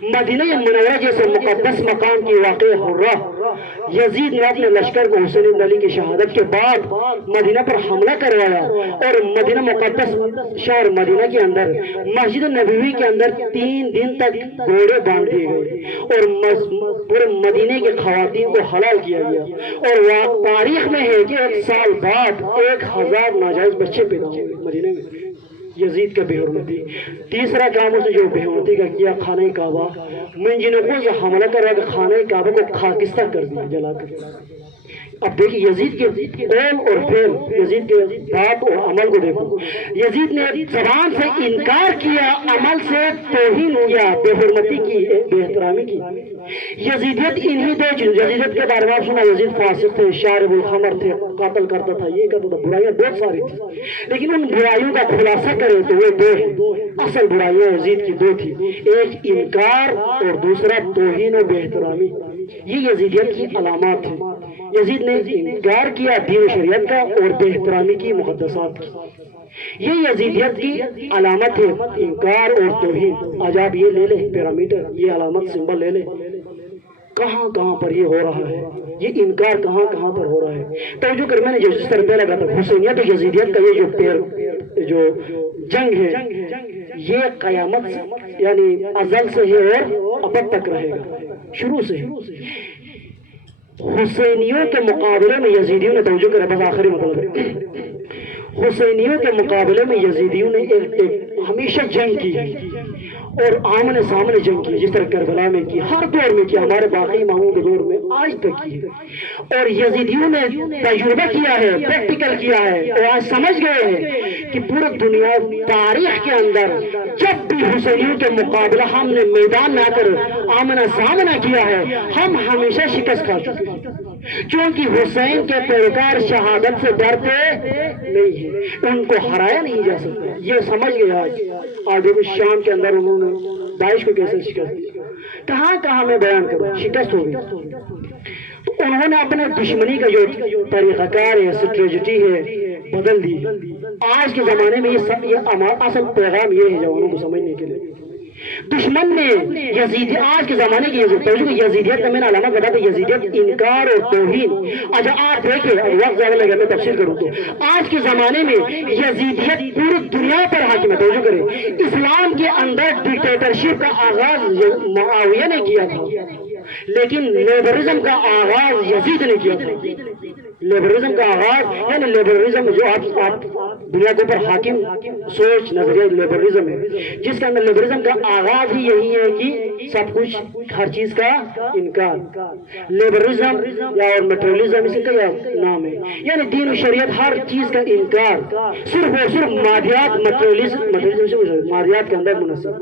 مدینہ منورہ جیسے مقدس مقام کی واقع حرہ. یزید نے اپنے لشکر کو حسین ابن علی کی شہادت کے بعد مدینہ پر حملہ کروایا, اور مدینہ مقدس شہر مدینہ کے اندر مسجد نبوی کے اندر 3 دن تک گھوڑے باندھ دیے گئے, اور پورے مدینے کے خواتین کو حلال کیا گیا. اور تاریخ میں ہے کہ 1 سال بعد 1000 ناجائز بچے پیدا ہوئے مدینے میں. یزید کا بے حرمتی. تیسرا کام اس نے جو بے حرمتی کا کیا, خانہ کعبہ من جنوں سے حملہ کرا کہ خانہ کعبہ کو خاکستہ کر دیا, جلا کر. اب دیکھیں یزید کے قول اور فعل, یزید کے بات اور عمل کو دیکھو. یزید نے زبان سے انکار کیا, عمل سے توہین کیا, بے حرمتی کی, بے احترامی کی. یزیدیت انہی دو چیز. یزیدیت کے بارے میں سنا, یزید فاسق تھے, شارب الخمر تھے, قاتل کرتا تھا, یہ کرتا تھا, برائیاں بہت ساری تھی. لیکن ان برائیوں کا خلاصہ کریں تو وہ 2 ہیں. اصل برائیاں یزید کی 2 تھی, ایک انکار اور دوسرا توہین و بے احترامی. یہ یزیدیت کی علامات ہیں. یزید نے انکار کیا دین و شریعت کا اور بے احترامی کی, مقدسات کی. یہ یزیدیت کی علامت ہے, انکار اور توہین. آج آپ یہ لے لیں پیرامیٹر, یہ علامت سمبل لے لیں, کہاں کہاں پر یہ ہو رہا ہے, یہ انکار کہاں کہاں پر ہو رہا ہے. توجہ کر, میں نے جس طرح پہلے کہا تھا حسینیت اور یزیدیت کا یہ جو جنگ ہے, یہ قیامت یعنی ازل سے ہے اور ابد تک رہے گا, شروع سے. حسینیوں کے مقابلے میں یزیدیوں نے, توجہ کریں بس آخری مطلب, حسینیوں کے مقابلے میں یزیدیوں نے ایک ہمیشہ جنگ کی ہے, اور آمنے سامنے جنگ کی، جس طرح کربلا میں کی، ہر دور میں کی، ہمارے باقی اماموں کے دور میں آج تک کی ہے۔ اور یزیدیوں نے تجربہ کیا ہے، پریکٹیکل کیا ہے، اور آج سمجھ گئے ہیں کہ پورے دنیا تاریخ کے اندر جب بھی حسینیوں کے مقابلہ ہم نے میدان میں آ کر آمنا سامنا کیا ہے، ہم ہمیشہ شکست کھا چکے ہیں، کیونکہ حسین کے پیروکار شہادت سے ڈرتے نہیں ہیں، ان کو ہرایا نہیں جا سکتا۔ یہ سمجھ گئے آج دیکھو شام کے اندر انہوں نے داعش کو کیسے شکست دی، کہاں کہاں میں بیان کروں، شکست ہو گئی۔ تو انہوں نے اپنے دشمنی کا جو طریقہ کار ہے، اسٹریٹجی ہے، بدل دی۔ آج کے زمانے میں یہ اصل پیغام یہ ہے جوانوں کو سمجھنے کے لیے، دشمن نے یزید آج کے زمانے کی یزیدیت کا میں نے علامت بتا تھا، یزیدیت انکار اور توہین۔ اچھا آپ دیکھیں، وقت زیادہ لگا میں تفصیل کروں تو آج کے زمانے میں یزیدیت پوری دنیا پر حاکم ہے۔ توجہ کریں، اسلام کے اندر ڈکٹیٹرشپ کا آغاز معاویہ نے کیا تھا، لیکن لیبرزم کا آغاز یزید نے کیا تھا۔ لیبرزم کا آغاز یعنی لیبرزم جو آپ دنیا کے اوپر حاکم سوچ نظریہ لیبرزم ہے، جس کے اندر لیبرزم کا آغاز ہی یہی ہے کہ سب کچھ ہر چیز کا انکار۔ لیبرزم یا اور میٹریلزم اسی کا نام ہے، یعنی دین و شریعت ہر چیز کا انکار، صرف اور صرف مادیات مادیات کے اندر منحصر۔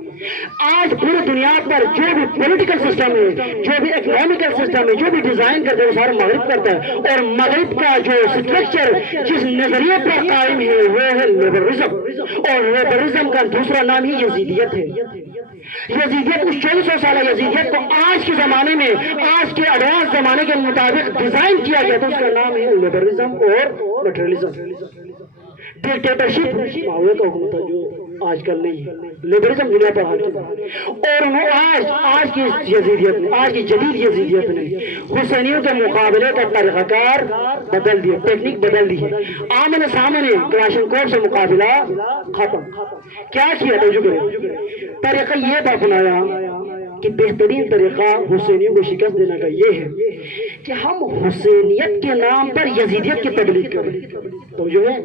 آج پوری دنیا پر جو بھی پولیٹیکل سسٹم ہے، جو بھی اکنامیکل سسٹم ہے، جو بھی ڈیزائن کرتا ہے وہ سارا مغرب کرتا ہے، اور مغرب کا جو سٹرکچر جس نظریے پر قائم ہے وہ ہے لیبرزم، اور لیبرزم کا دوسرا نام ہی یزیدیت ہے۔ یزیدیت اس 2400 سالہ یزیدیت کو آج کے زمانے میں، آج کے ایڈوانس زمانے کے مطابق ڈیزائن کیا گیا تھا، اس کا نام ہے لیبرزم اور میٹریلزم۔ ڈکٹیٹرشپ معاویہ کا حکم تھا جو آج کل نہیں ہے، لیبرزم دنیا پر حاکم ہے۔ اور انہوں آج کی یزیدیت نے، آج کی جدید یزیدیت نے حسینیوں کے مقابلے کا طریقہ کار بدل دیا، ٹیکنیک بدل دی ہے۔ آمنے سامنے کلاشن کوف سے مقابلہ ختم۔ کیا کیا؟ توجہ کریں، طریقہ یہ تھا اپنایا کہ بہترین طریقہ حسینیوں کو شکست دینے کا یہ ہے کہ ہم حسینیت کے نام پر یزیدیت کی تبلیغ کریں۔ تو جو ہے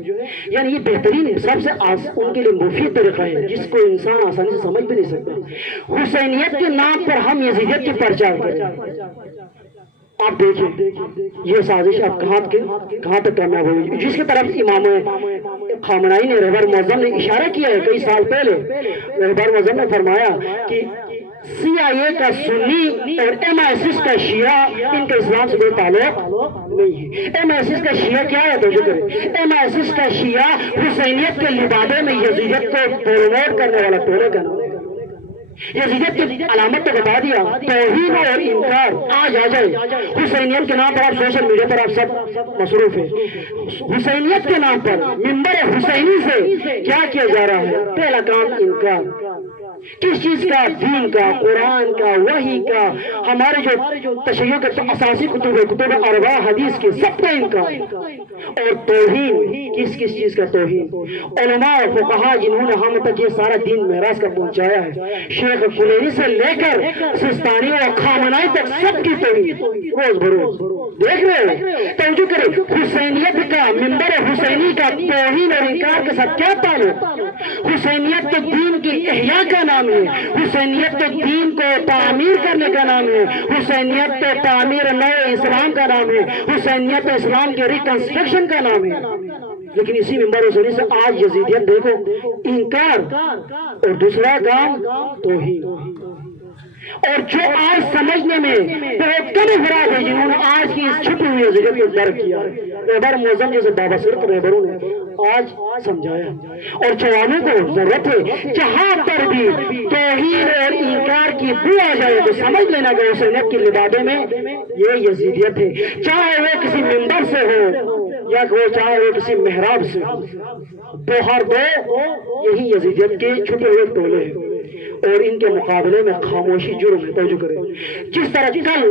یعنی یہ بہترین سب سے ان کے لیے مفید طریقہ ہے، جس کو انسان آسانی سے سمجھ بھی نہیں سکتا۔ حسینیت کے نام پر ہم یزیدیت کی پرچار کریں۔ آپ دیکھیں یہ سازش آپ کہاں تک کامیاب ہوئی، جس کی طرف امام خامنائی نے رہبر معظم نے اشارہ کیا ہے کئی سال پہلے۔ رہبر معظم نے فرمایا کہ CIA کا سنی اور MI6 کا شیعہ، ان کا اسلام سے کوئی تعلق نہیں ہے۔ MI6 کا شیعہ کیا ہے؟ توجہ کریں، MI6 کا شیعہ حسینیت کے لبادے میں یزیدیت کو پروموٹ کرنے والا ٹولے کا نام ہے۔ یزیدیت کی علامت تو بتا دیا، توہین اور انکار۔ آج آ جائے حسینیت کے نام پر، آپ سوشل میڈیا پر آپ سب مصروف ہیں، حسینیت کے نام پر منبر حسینی سے کیا کیا جا رہا ہے؟ پہلا کام انکار۔ کس چیز کا؟ دین کا، قرآن کا، وحی کا، ہمارے جو تشریح کے اساسی کتب اربع حدیث کے، سب کا انکار۔ اور توہین، کس چیز کا توہین؟ علماء و فقہا جنہوں نے ہم تک یہ سارا دین میراث کر پہنچایا ہے، شیخ کلینی سے لے کر سستانی اور خامنائی تک، سب کی توہین روز بروز دیکھ رہے ہیں۔ توجہ کریں، حسینیت کا، منبر حسینی کا توہین اور انکار کے ساتھ کیا تعلق؟ حسینیت تو دین کی احیاء کا نام ہے، حسینیت تو دین کو تعمیر کرنے کا نام ہے، حسینیت تو تعمیر نئے اسلام کا نام ہے، حسینیت تو اسلام کے ریکنسٹرکشن کا نام ہے۔ لیکن اسی منبر حسینی سے آج یزیدیت دیکھو، انکار، اور دوسرا کام توہین۔ اور جو آج سمجھنے میں بہت کم افراد ہیں جنہوں نے آج کی اس چھپی ہوئی یزیدیت کو درک کیا ہے۔ رہبر معظم جیسے بابا صرف رہبروں نے آج سمجھایا، اور جوانوں کو ضرورت ہے جہاں پر بھی توہین اور انکار کی بو آ جائے تو سمجھ لینا کہ حسینیت کے لبادے میں یہ یزیدیت ہے، چاہے وہ کسی منبر سے ہو یا چاہے وہ کسی محراب سے ہو، دو ہر دو یہی یزیدیت کے چھپے ہوئے ٹولے ہیں، اور ان کے مقابلے میں خاموشی جرم ہے۔ توجہ کریں، جس طرح کل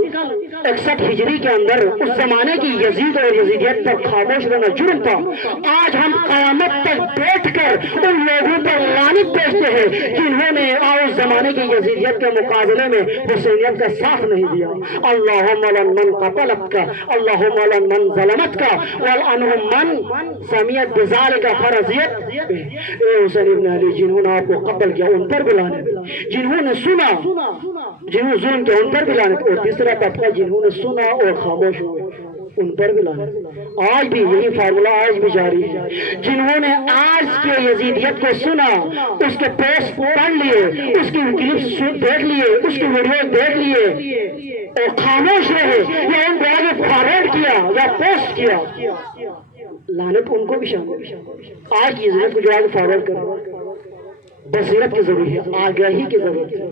61 ہجری کے اندر اس زمانے کی یزید اور یزیدیت پر خاموش رہنا جرم تھا، آج ہم قیامت تک بیٹھ کر ان لوگوں پر لعنت بھیجتے ہیں جنہوں نے اس زمانے کی یزیدیت کے مقابلے میں حسینیت کا ساتھ نہیں دیا۔ اللہم لعن من قتلت کا، اللہم لعن من ظلمت کا، والعنہم من سمیت بذالک فرضیت۔ اے حسین ابن علی، جنہوں نے آپ کو قتل کیا ان پر بھی لعنت۔ جنہوں نے سنا، جنہوں نے ظلم کیا ان پر بھی لعنت، اور تیسرا طبقہ جنہوں نے سنا اور خاموش ہوئے ان پر بھی لعنت۔ آج بھی یہی فارمولہ آج بھی جاری ہے، جنہوں نے آج کے یزیدیت کو سنا، اس کے پوسٹ پڑھ لیے، اس کی کلپس دیکھ لیے، اس کی ویڈیو دیکھ لیے اور خاموش رہے یا ان کو آگے فارورڈ کیا یا پوسٹ کیا، لعنت ان کو بھی شامل ہے۔ آج کی یزیدیت کو جو آگے فارورڈ کرے، بصیرت کی ضروری ہے، آگاہی کی ضرورت ہے۔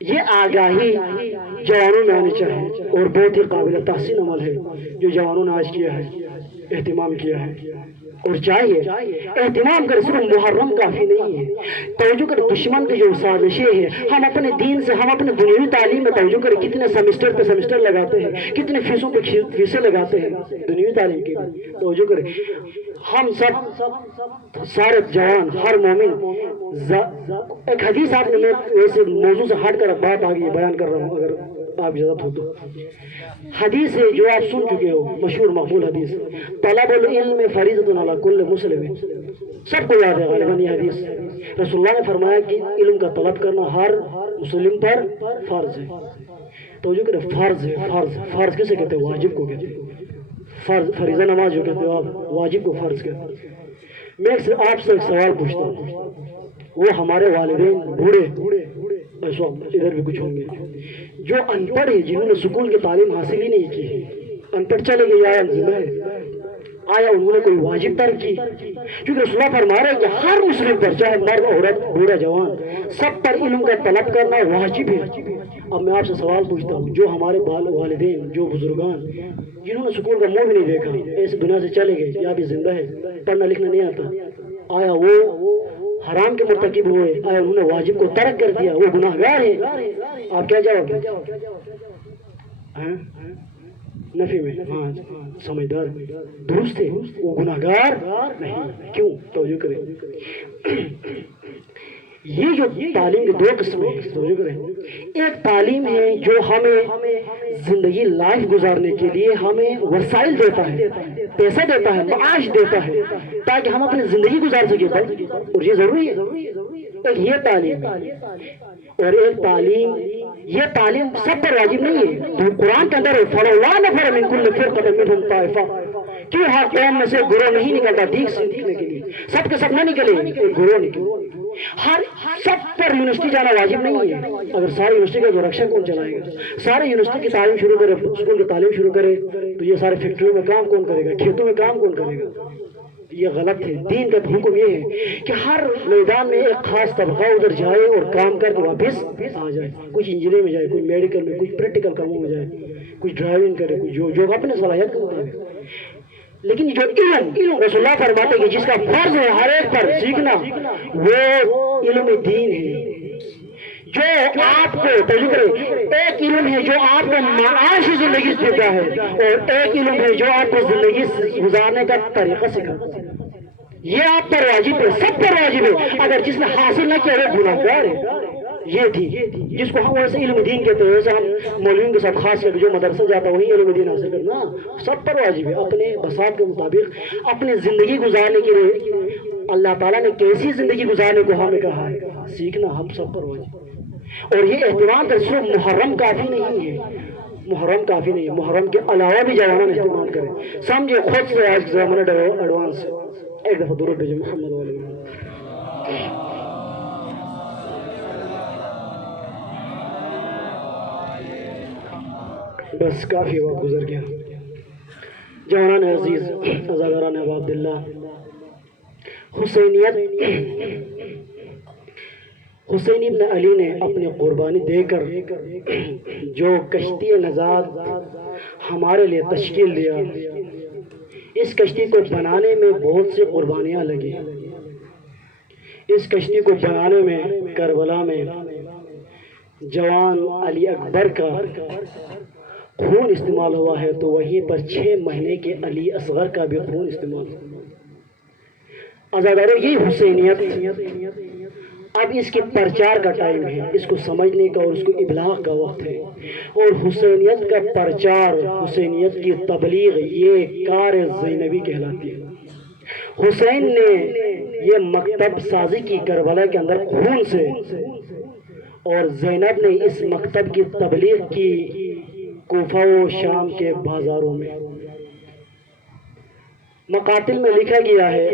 یہ آگاہی جوانوں میں آنی چاہیے اور بہت ہی قابل تحسین عمل ہے جو جوانوں نے آج کیا ہے، اہتمام کیا ہے اور چاہیے اہتمام کر۔ صرف محرم کافی نہیں ہے، توجہ کر دشمن کی جو سازشیں ہیں، ہم اپنے دین سے، ہم اپنے دنیاوی تعلیم میں توجہ کریں، کتنے سیمسٹر پہ سیمسٹر لگاتے ہیں، کتنے فیسوں پہ فیسیں لگاتے ہیں دنیاوی تعلیم کی، توجہ کریں۔ ہم سب سارے جوان، ہر مومن، ایک حدیث آپ نے، میں ویسے موضوع سے ہٹ کر بات آگے بیان کر رہا ہوں اگر آپ اجازت ہو تو، حدیث ہے جو آپ سن چکے ہو، مشہور مقبول حدیث، طلب العلم فریضۃ علی کل مسلم، سب کو یاد ہے غالباً یہ حدیث۔ رسول اللہ نے فرمایا کہ علم کا طلب کرنا ہر مسلم پر فرض ہے، توجہ کرے، فرض ہے۔ فرض کسے کہتے ہیں؟ واجب کو کہتے ہیں، فرض فریضہ نماز جو کہتے ہو آپ، واجب کو فرض کہتے ہیں۔ میں آپ سے ایک سوال پوچھتا ہوں، وہ ہمارے والدین بوڑھے، اس وقت ادھر بھی کچھ ہوں گے جو ان پڑھ ہیں، جنہوں نے سکول کی تعلیم حاصل ہی نہیں کی ہے، ان پڑھ چلے گئے، آیا ذمہ ہے، آیا انہوں نے کوئی واجب ترک کی؟ کیونکہ رسول اللہ فرما رہے ہیں کہ ہر مسلم پر، چاہے مرد عورت بوڑھا جوان، سب پر علم کا طلب کرنا واجب ہے۔ اب میں آپ سے سوال پوچھتا ہوں، جو ہمارے والدین، جو بزرگان جنہوں نے سکول کا منہ بھی نہیں دیکھا، ایسے دنیا سے چلے گئے یا بھی زندہ ہے، پڑھنا لکھنا نہیں آتا، آیا وہ حرام کے مرتکب ہوئے، آیا انہوں نے واجب کو ترک کر دیا، وہ گناہ گار ہے؟ آپ کیا جواب دیں؟ نفی میں، ہاں سمجھدار، درست ہے، وہ گناہ گار نہیں۔ کیوں؟ توجہ کریں، یہ جو تعلیم کی دو قسمیں ہیں، توجہ کریں، ایک تعلیم ہے جو ہمیں زندگی لائف گزارنے کے لیے ہمیں وسائل دیتا ہے، پیسہ دیتا ہے، معاش دیتا ہے تاکہ ہم اپنی زندگی گزار سکیں، اور یہ ضروری ہے۔ ایک یہ تعلیم ہے، اور ایک تعلیم، یہ تعلیم سب پر واجب نہیں ہے۔ قرآن کے اندر فَلَوْلَا نَفَرَ مِن كُلِّ فِرْقَةٍ مِنْهُمْ طَائِفَةٌ، کیوں ہر قوم میں سے گروہ نہیں نکلتا دیکھ سیکھنے کے لیے، سب کے سب نہ نکلے، ایک گروہ نکلے۔ ہر سب پر یونیورسٹی جانا واجب نہیں ہے، اگر ساری یونیورسٹی کا رکشا کون چلائے گا؟ سارے یونیورسٹی کی تعلیم شروع کرے، اسکول کی تعلیم شروع کرے تو یہ سارے فیکٹریوں میں کام کون کرے گا؟ کھیتوں میں کام کون کرے گا؟ یہ غلط ہے۔ دین کا حکم یہ ہے کہ ہر میدان میں ایک خاص طبقہ ادھر جائے اور کام کر کے واپس آ جائے، کچھ انجینئر میں جائے، کوئی میڈیکل میں، کچھ پریکٹیکل کاموں میں جائے، کچھ ڈرائیونگ کرے، کچھ جو اپنے صلاحیت کے مطابق۔ لیکن جو علم، رسول اللہ فرماتے کہ جس کا فرض ہے ہر ایک پر سیکھنا، وہ علم دین ہے، جو آپ کو توجہ کرے، ایک علم ہے جو آپ کو معاشی زندگی دیتا ہے، اور ایک علم ہے جو آپ کو زندگی گزارنے کا طریقہ سکھاتا ہے۔ یہ آپ پر واجب ہے، سب پر واجب ہے، اگر جس نے حاصل نہ کیا وہ گناہ گار ہے۔ یہ تھی جس کو ہم ویسے علم دین کہتے ہیں، ویسے ہم مولویوں کے ساتھ خاص کر جو مدرسہ جاتا ہے وہی علم دین حاصل کرنا، سب پر واجب ہے۔ اپنے بساط کے مطابق اپنی زندگی گزارنے کے لیے اللہ تعالیٰ نے کیسی زندگی گزارنے کو ہمیں کہا ہے، سیکھنا ہم سب پر واجب ہے۔ اور یہ اہتمام کر، صرف محرم کافی نہیں ہے، محرم کافی نہیں ہے، محرم کے علاوہ بھی جوانوں نے اہتمام کرے، سمجھے خود سے آج کے زمانے ایڈوانس۔ ایک دفعہ درود بھیجیں محمد علیہ وسلم۔ بس کافی وقت گزر گیا۔ جوانان عزیز، عزاداران ابا عبداللہ، حسین ابن علی نے اپنی قربانی دے کر جو کشتی نجات ہمارے لیے تشکیل دیا، اس کشتی کو بنانے میں بہت سی قربانیاں لگی۔ اس کشتی کو بنانے میں کربلا میں جوان علی اکبر کا خون استعمال ہوا ہے، تو وہیں پر 6 مہینے کے علی اصغر کا بھی خون استعمال ہوا۔ عزادارو، یہ حسینیت، اب اس کے پرچار کا ٹائم ہے، اس کو سمجھنے کا اور اس کو ابلاغ کا وقت ہے، اور حسینیت کا پرچار، حسینیت کی تبلیغ، یہ کار زینبی کہلاتی ہے۔ حسین نے یہ مکتب سازی کی کربلا کے اندر خون سے، اور زینب نے اس مکتب کی تبلیغ کی کوفہ و شام کے بازاروں میں۔ مقاتل میں لکھا گیا ہے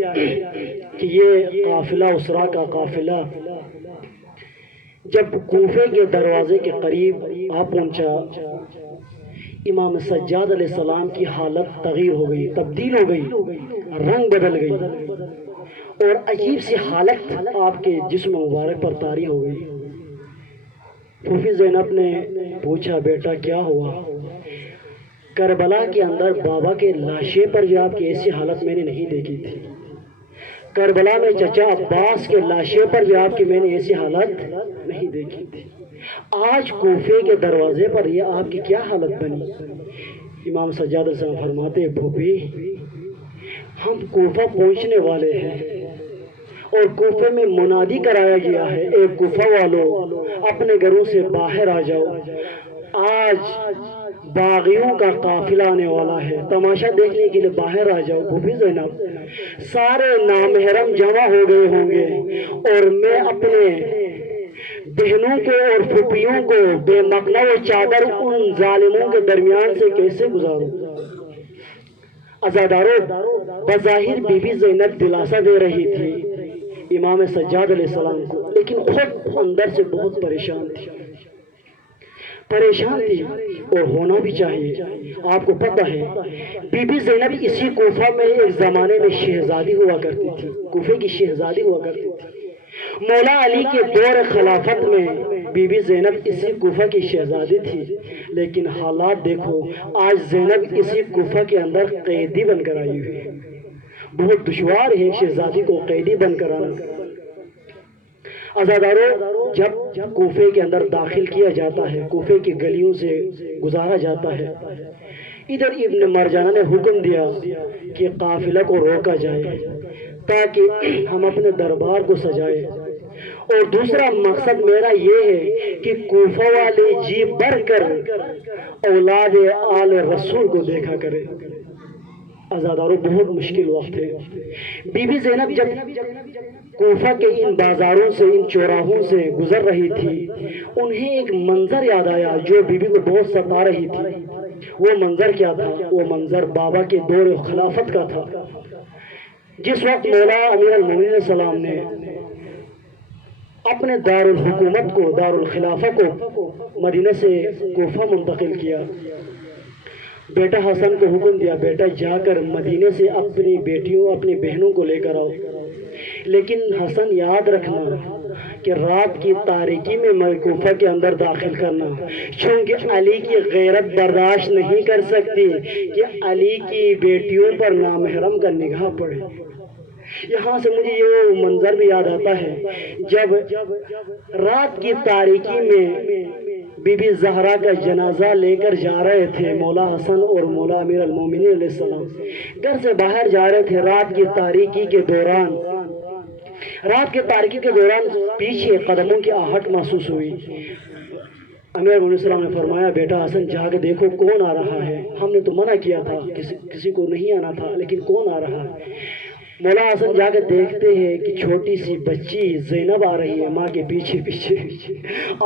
کہ یہ قافلہ اسرا کا قافلہ جب کوفے کے دروازے کے قریب آ پہنچا، امام سجاد علیہ السلام کی حالت تغیر ہو گئی، تبدیل ہو گئی، رنگ بدل گئی، اور عجیب سی حالت آپ کے جسم مبارک پر طاری ہو گئی۔ پھوپھی زینب نے پوچھا بیٹا کیا ہوا؟ کربلا کے اندر بابا کے لاشے پر جو آپ کی ایسی حالت میں نے نہیں دیکھی تھی، کربلا میں چچا عباس کے لاشے پر جو آپ کی میں نے ایسی حالت نہیں دیکھی تھی، آج کوفے کے دروازے پر یہ آپ کی کیا حالت بنی؟ امام سجاد علیہ السلام فرماتے پھوپھی ہم کوفہ پہنچنے والے ہیں، اور کوفے میں منادی کرایا گیا ہے اے کوفہ والو اپنے گھروں سے باہر آ جاؤ، آج باغیوں کا قافلہ آنے والا ہے، تماشا دیکھنے کے لیے باہر آ جاؤ۔ پھوپھی زینب سارے نامحرم جمع ہو گئے ہوں گے، اور میں اپنے بہنوں کو اور پھوپھیوں کو بے مقلا و چادر ان ظالموں کے درمیان سے کیسے گزاروں؟ عزاداروں، بظاہر بی بی زینب دلاسا دے رہی تھی امام سجاد علیہ السلام کو، لیکن خود اندر سے بہت پریشان تھی، اور ہونا بھی چاہیے۔ آپ کو پتہ ہے بی بی زینب اسی کوفہ میں ایک زمانے میں شہزادی ہوا کرتی تھی، کوفے کی شہزادی ہوا کرتی تھی۔ مولا علی کے دور خلافت میں بی بی زینب اسی کوفہ کی شہزادی تھی، لیکن حالات دیکھو آج زینب اسی کوفہ کے اندر قیدی بن کر آئی ہوئی ہے۔ بہت دشوار ہے شہزادی کو قیدی بن کر آنا۔ عزاداروں، جب کوفے کے اندر داخل کیا جاتا ہے، کوفے کی گلیوں سے گزارا جاتا ہے، ادھر ابن مرجانہ نے حکم دیا کہ قافلہ کو روکا جائے تاکہ ہم اپنے دربار کو سجائے، اور دوسرا مقصد میرا یہ ہے کہ کوفہ والے جی بھر کر اولاد آل رسول کو دیکھا کرے۔ عزاداروں، بہت مشکل وقت ہے۔ بی بی زینب جب کوفہ کے ان بازاروں سے، ان چوراہوں سے گزر رہی تھی، انہیں ایک منظر یاد آیا جو بی بی کو بہت ستا رہی تھی۔ وہ منظر کیا تھا؟ وہ منظر بابا کے دور خلافت کا تھا، جس وقت مولا امیر المومنین علیہ السلام نے اپنے دارالحکومت کو، دارالخلافہ کو مدینہ سے کوفہ منتقل کیا۔ بیٹا حسن کو حکم دیا بیٹا جا کر مدینے سے اپنی بیٹیوں، اپنی بہنوں کو لے کر آؤ، لیکن حسن یاد رکھنا کہ رات کی تاریکی میں کوفہ کے اندر داخل کرنا، چونکہ علی کی غیرت برداشت نہیں کر سکتی کہ علی کی بیٹیوں پر نامحرم کا نگاہ پڑے۔ یہاں سے مجھے یہ منظر بھی یاد آتا ہے جب رات کی تاریکی میں بی بی زہرا کا جنازہ لے کر جا رہے تھے مولا حسن اور مولا امیر المومنین علیہ السلام، گھر سے باہر جا رہے تھے رات کی تاریکی کے دوران، پیچھے قدموں کی آہٹ محسوس ہوئی۔ امیر علیہ السلام نے فرمایا بیٹا حسن جا کے دیکھو کون آ رہا ہے، ہم نے تو منع کیا تھا، کسی کو نہیں آنا تھا، لیکن کون آ رہا ہے؟ مولا حسن جا کے دیکھتے ہیں کہ چھوٹی سی بچی زینب آ رہی ہے ماں کے پیچھے پیچھے،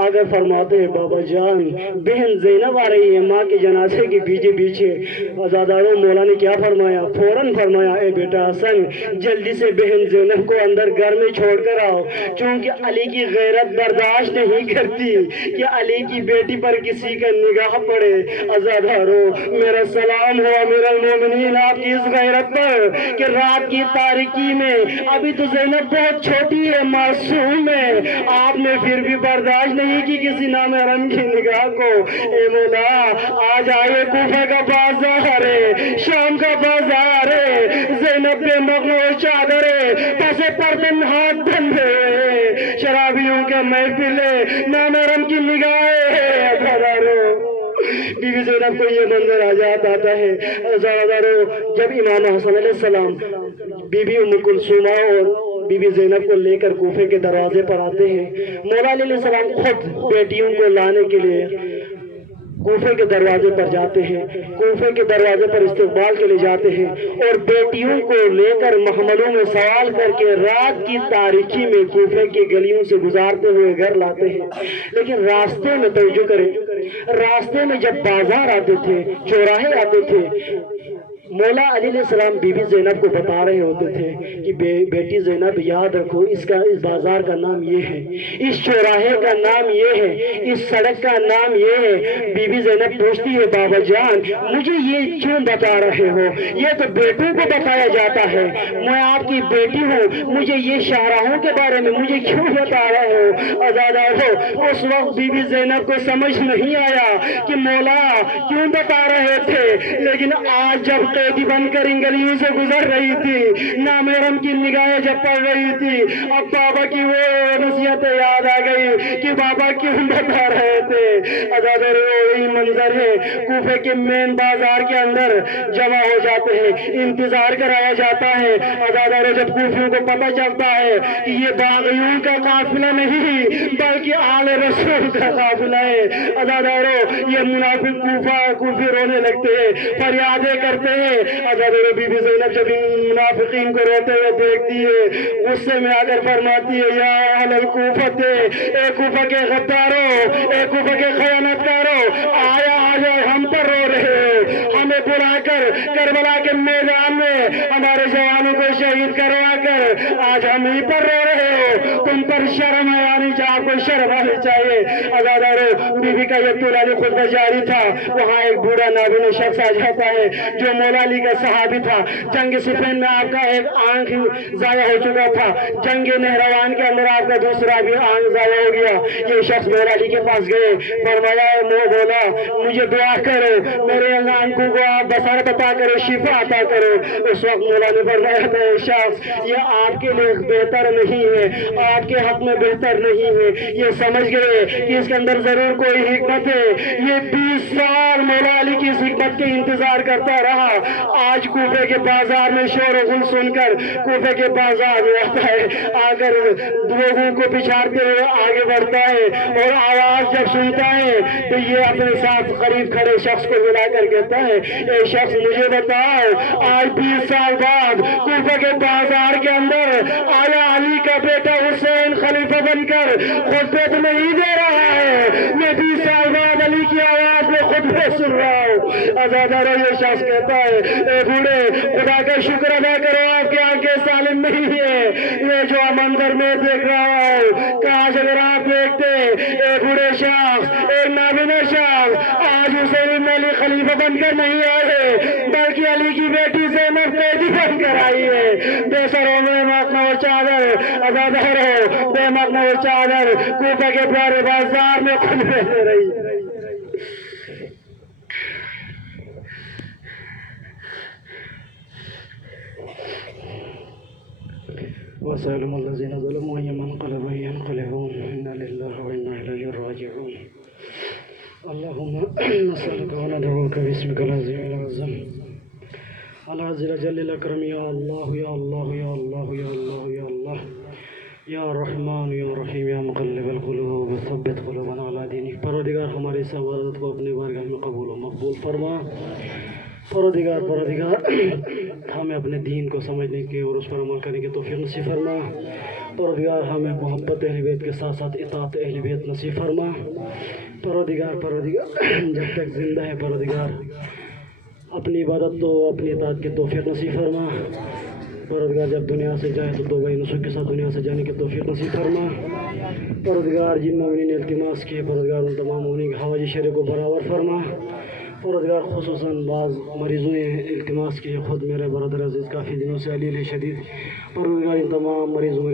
آگر فرماتے ہیں بابا جان بہن زینب آ رہی ہے ماں کے جنازے کے پیچھے پیچھے۔ عزاداروں، مولا نے کیا فرمایا؟ فوراً فرمایا اے بیٹا حسن جلدی سے بہن زینب کو اندر گھر میں چھوڑ کر آؤ، چونکہ علی کی غیرت برداشت نہیں کرتی کہ علی کی بیٹی پر کسی کا نگاہ پڑے۔ عزاداروں، میرا سلام ہو امیر المومنین آپ کی اس غیرت پر کہ رات کی تاریکی میں، ابھی تو زینب بہت چھوٹی ہے، معصوم ہے، آپ نے پھر بھی برداشت نہیں کی کسی نامحرم کی نگاہ کو۔ اے مولا، آج آئے کوفہ کا بازار ہے، شام کا بازار ہے، زینب پہ مغلو چادر ہے، پسے پردن ہاتھ بندھے، شرابیوں کا محفل ہے، نامحرم کی نگاہیں ہے۔ بی بی زینب کو یہ منظر آجات آتا ہے۔ جب امام حسن علیہ السلام بی بی ام کلثوم اور بی بی زینب کو لے کر کوفے کے دروازے پر آتے ہیں، مولا علیہ السلام خود بیٹیوں کو لانے کے لیے کوفے کے دروازے پر جاتے ہیں، کوفے کے دروازے پر استقبال کے لیے جاتے ہیں اور بیٹیوں کو لے کر محملوں میں سوال کر کے رات کی تاریکی میں کوفے کی گلیوں سے گزارتے ہوئے گھر لاتے ہیں۔ لیکن راستے میں توجہ کریں، راستے میں جب بازار آتے تھے، چوراہے آتے تھے، مولا علی علیہ السلام بی بی زینب کو بتا رہے ہوتے تھے کہ بیٹی زینب یاد رکھو، اس بازار کا نام یہ ہے، اس چوراہے کا نام یہ ہے، اس سڑک کا نام یہ ہے۔ بی بی زینب پوچھتی ہے بابا جان مجھے یہ کیوں بتا رہے ہو؟ یہ تو بیٹوں کو بتایا جاتا ہے، میں آپ کی بیٹی ہوں، مجھے یہ شاہراہوں کے بارے میں مجھے کیوں بتا رہے ہو؟ آزادارو، اس وقت بی بی زینب کو سمجھ نہیں آیا کہ مولا کیوں بتا رہے تھے، لیکن آج جب قیدی بن کر ان گلیوں سے گزر رہی تھی، نامحرم کی نگاہیں جب پڑ رہی تھی، اب بابا کی وہ نصیحتیں یاد آ گئی کہ بابا کیوں بتا رہے تھے۔ عزادارو، یہی منظر ہے، کوفے کے مین بازار کے اندر جمع ہو جاتے ہیں، انتظار کرایا جاتا ہے۔ عزادارو، جب کوفیوں کو پتہ چلتا ہے کہ یہ باغیوں کا قافلہ نہیں بلکہ آل رسول کا قافلہ ہے، عزادارو یہ منافق کوفی رونے لگتے ہیں، فریادیں کرتے ہیں۔ عزادارو، بی بی زینب جب ان منافقین کو روتے ہوئے دیکھتی ہے، غصے میں آ کر فرماتی ہے یا اہل الکوفہ، اے کوفہ کے غدارو، اے کوفہ کے خیانتکارو، آیا ہم پر رو رہے ہو، ہمیں بلا کر کربلا کے میدان میں ہمارے جوانوں کو شہید کروا کر آج ہم ہی پر رو رہے ہو، تم پر شرم آنی چاہیے، آپ کو شرم آنی چاہیے۔ عزادارو، بی بی کا یہ طولانی خطبہ جاری تھا، وہاں ایک بوڑھا نابینا شخص آ جاتا ہے جو مولا علی کا صحابی تھا۔ جنگ صفین میں آپ کا ایک آنکھ ضائع ہو چکا تھا، جنگ نہروان کے اندر آپ کا دوسرا بھی آنکھ ضائع ہو گیا۔ یہ شخص مولا علی کے پاس گئے، فرمایا بولا مجھے دعا کرو، میرے آنکھوں کو آپ بصارت عطا کرو، شفا عطا کرو۔ اس وقت مولا نے فرمایا تھا یہ شخص یہ آپ کے لیے بہتر نہیں ہے، آپ کے حق میں بہتر نہیں ہے۔ یہ سمجھ گئے کہ اس کے اندر ضرور کوئی حکمت ہے۔ یہ 20 سال مولا علی کی اس حکمت کے انتظار کرتا رہا۔ آج کوفے کے بازار میں شور و غل سن کر کوفے کے بازار میں آتا ہے، آ کر لوگوں کو پچھاڑتے ہوئے آگے بڑھتا ہے اور آواز جب سنتا ہے تو یہ اپنے ساتھ قریب کھڑے شخص کو ملا کر کہتا ہے اے شخص مجھے بتاؤ، آج 20 سال بعد کوفے کے بازار کے اندر آیا علی کا بیٹا حسین خلیفہ بن کر خطبے تو نہیں دے رہا ہے، میں 20 سال بعد علی کی آواز میں خطبے سن رہا ہوں۔ عزادارو، یہ شخص کہتا ہے اے بوڑھے خدا کا شکر ادا کرو آپ کی آنکھیں سالم نہیں ہے، یہ جو منظر میں دیکھ رہا ہوں کاش اگر آپ دیکھتے اے بوڑھے شخص، ایک نابینا شخص آج حسین بن علی خلیفہ بن کر نہیں آئے بلکہ علی کی بیٹی زینب قیدی بن کر آئی ہے۔ بے سروں میں مخمہ و چادر، عزادارو بے مخمہ و چادر کوفہ کے پیارے بازار میں خطبے دے رہی ہے۔ وسائلهم الذين ظلموا ينقلبون إنا لله وإنا إليه راجعون اللهم نسألك وندعوك باسمك العظيم الأعظم العزيز الجليل الأكرم يا الله يا الله يا الله يا الله يا الله یا رحمان یا رحیم یا مقلب القلوب ثبت قلوبنا علی دینک۔ پروردگار ہماری اس عبادت کو اپنی بارگاہ میں قبول و مقبول فرما۔ پروردگار ہمیں اپنے دین کو سمجھنے کے اور اس پر عمل کرنے کے توفیق نصیب فرما۔ پروردگار ہمیں محبت اہل بیت کے ساتھ ساتھ اطاعت اہل بیت نصیب فرما۔ پروردگار جب تک زندہ ہے پروردگار اپنی عبادت تو اپنی اطاعت کے توفیق نصیب فرما۔ پروردگار جب دنیا سے جائے تو توبہ نصوح کے ساتھ دنیا سے جانے کے توفیق نصیب فرما۔ پروردگار جن مومنین نے التماس کیے پروردگار ان تمام مومنین کی حوائج شرع کو برابر فرما۔ پروردگار خصوصاً بعض مریضوں نے التماس کیے، خود میرے برادر عزیز کافی دنوں سے علیل شدید، پروردگار ان تمام مریضوں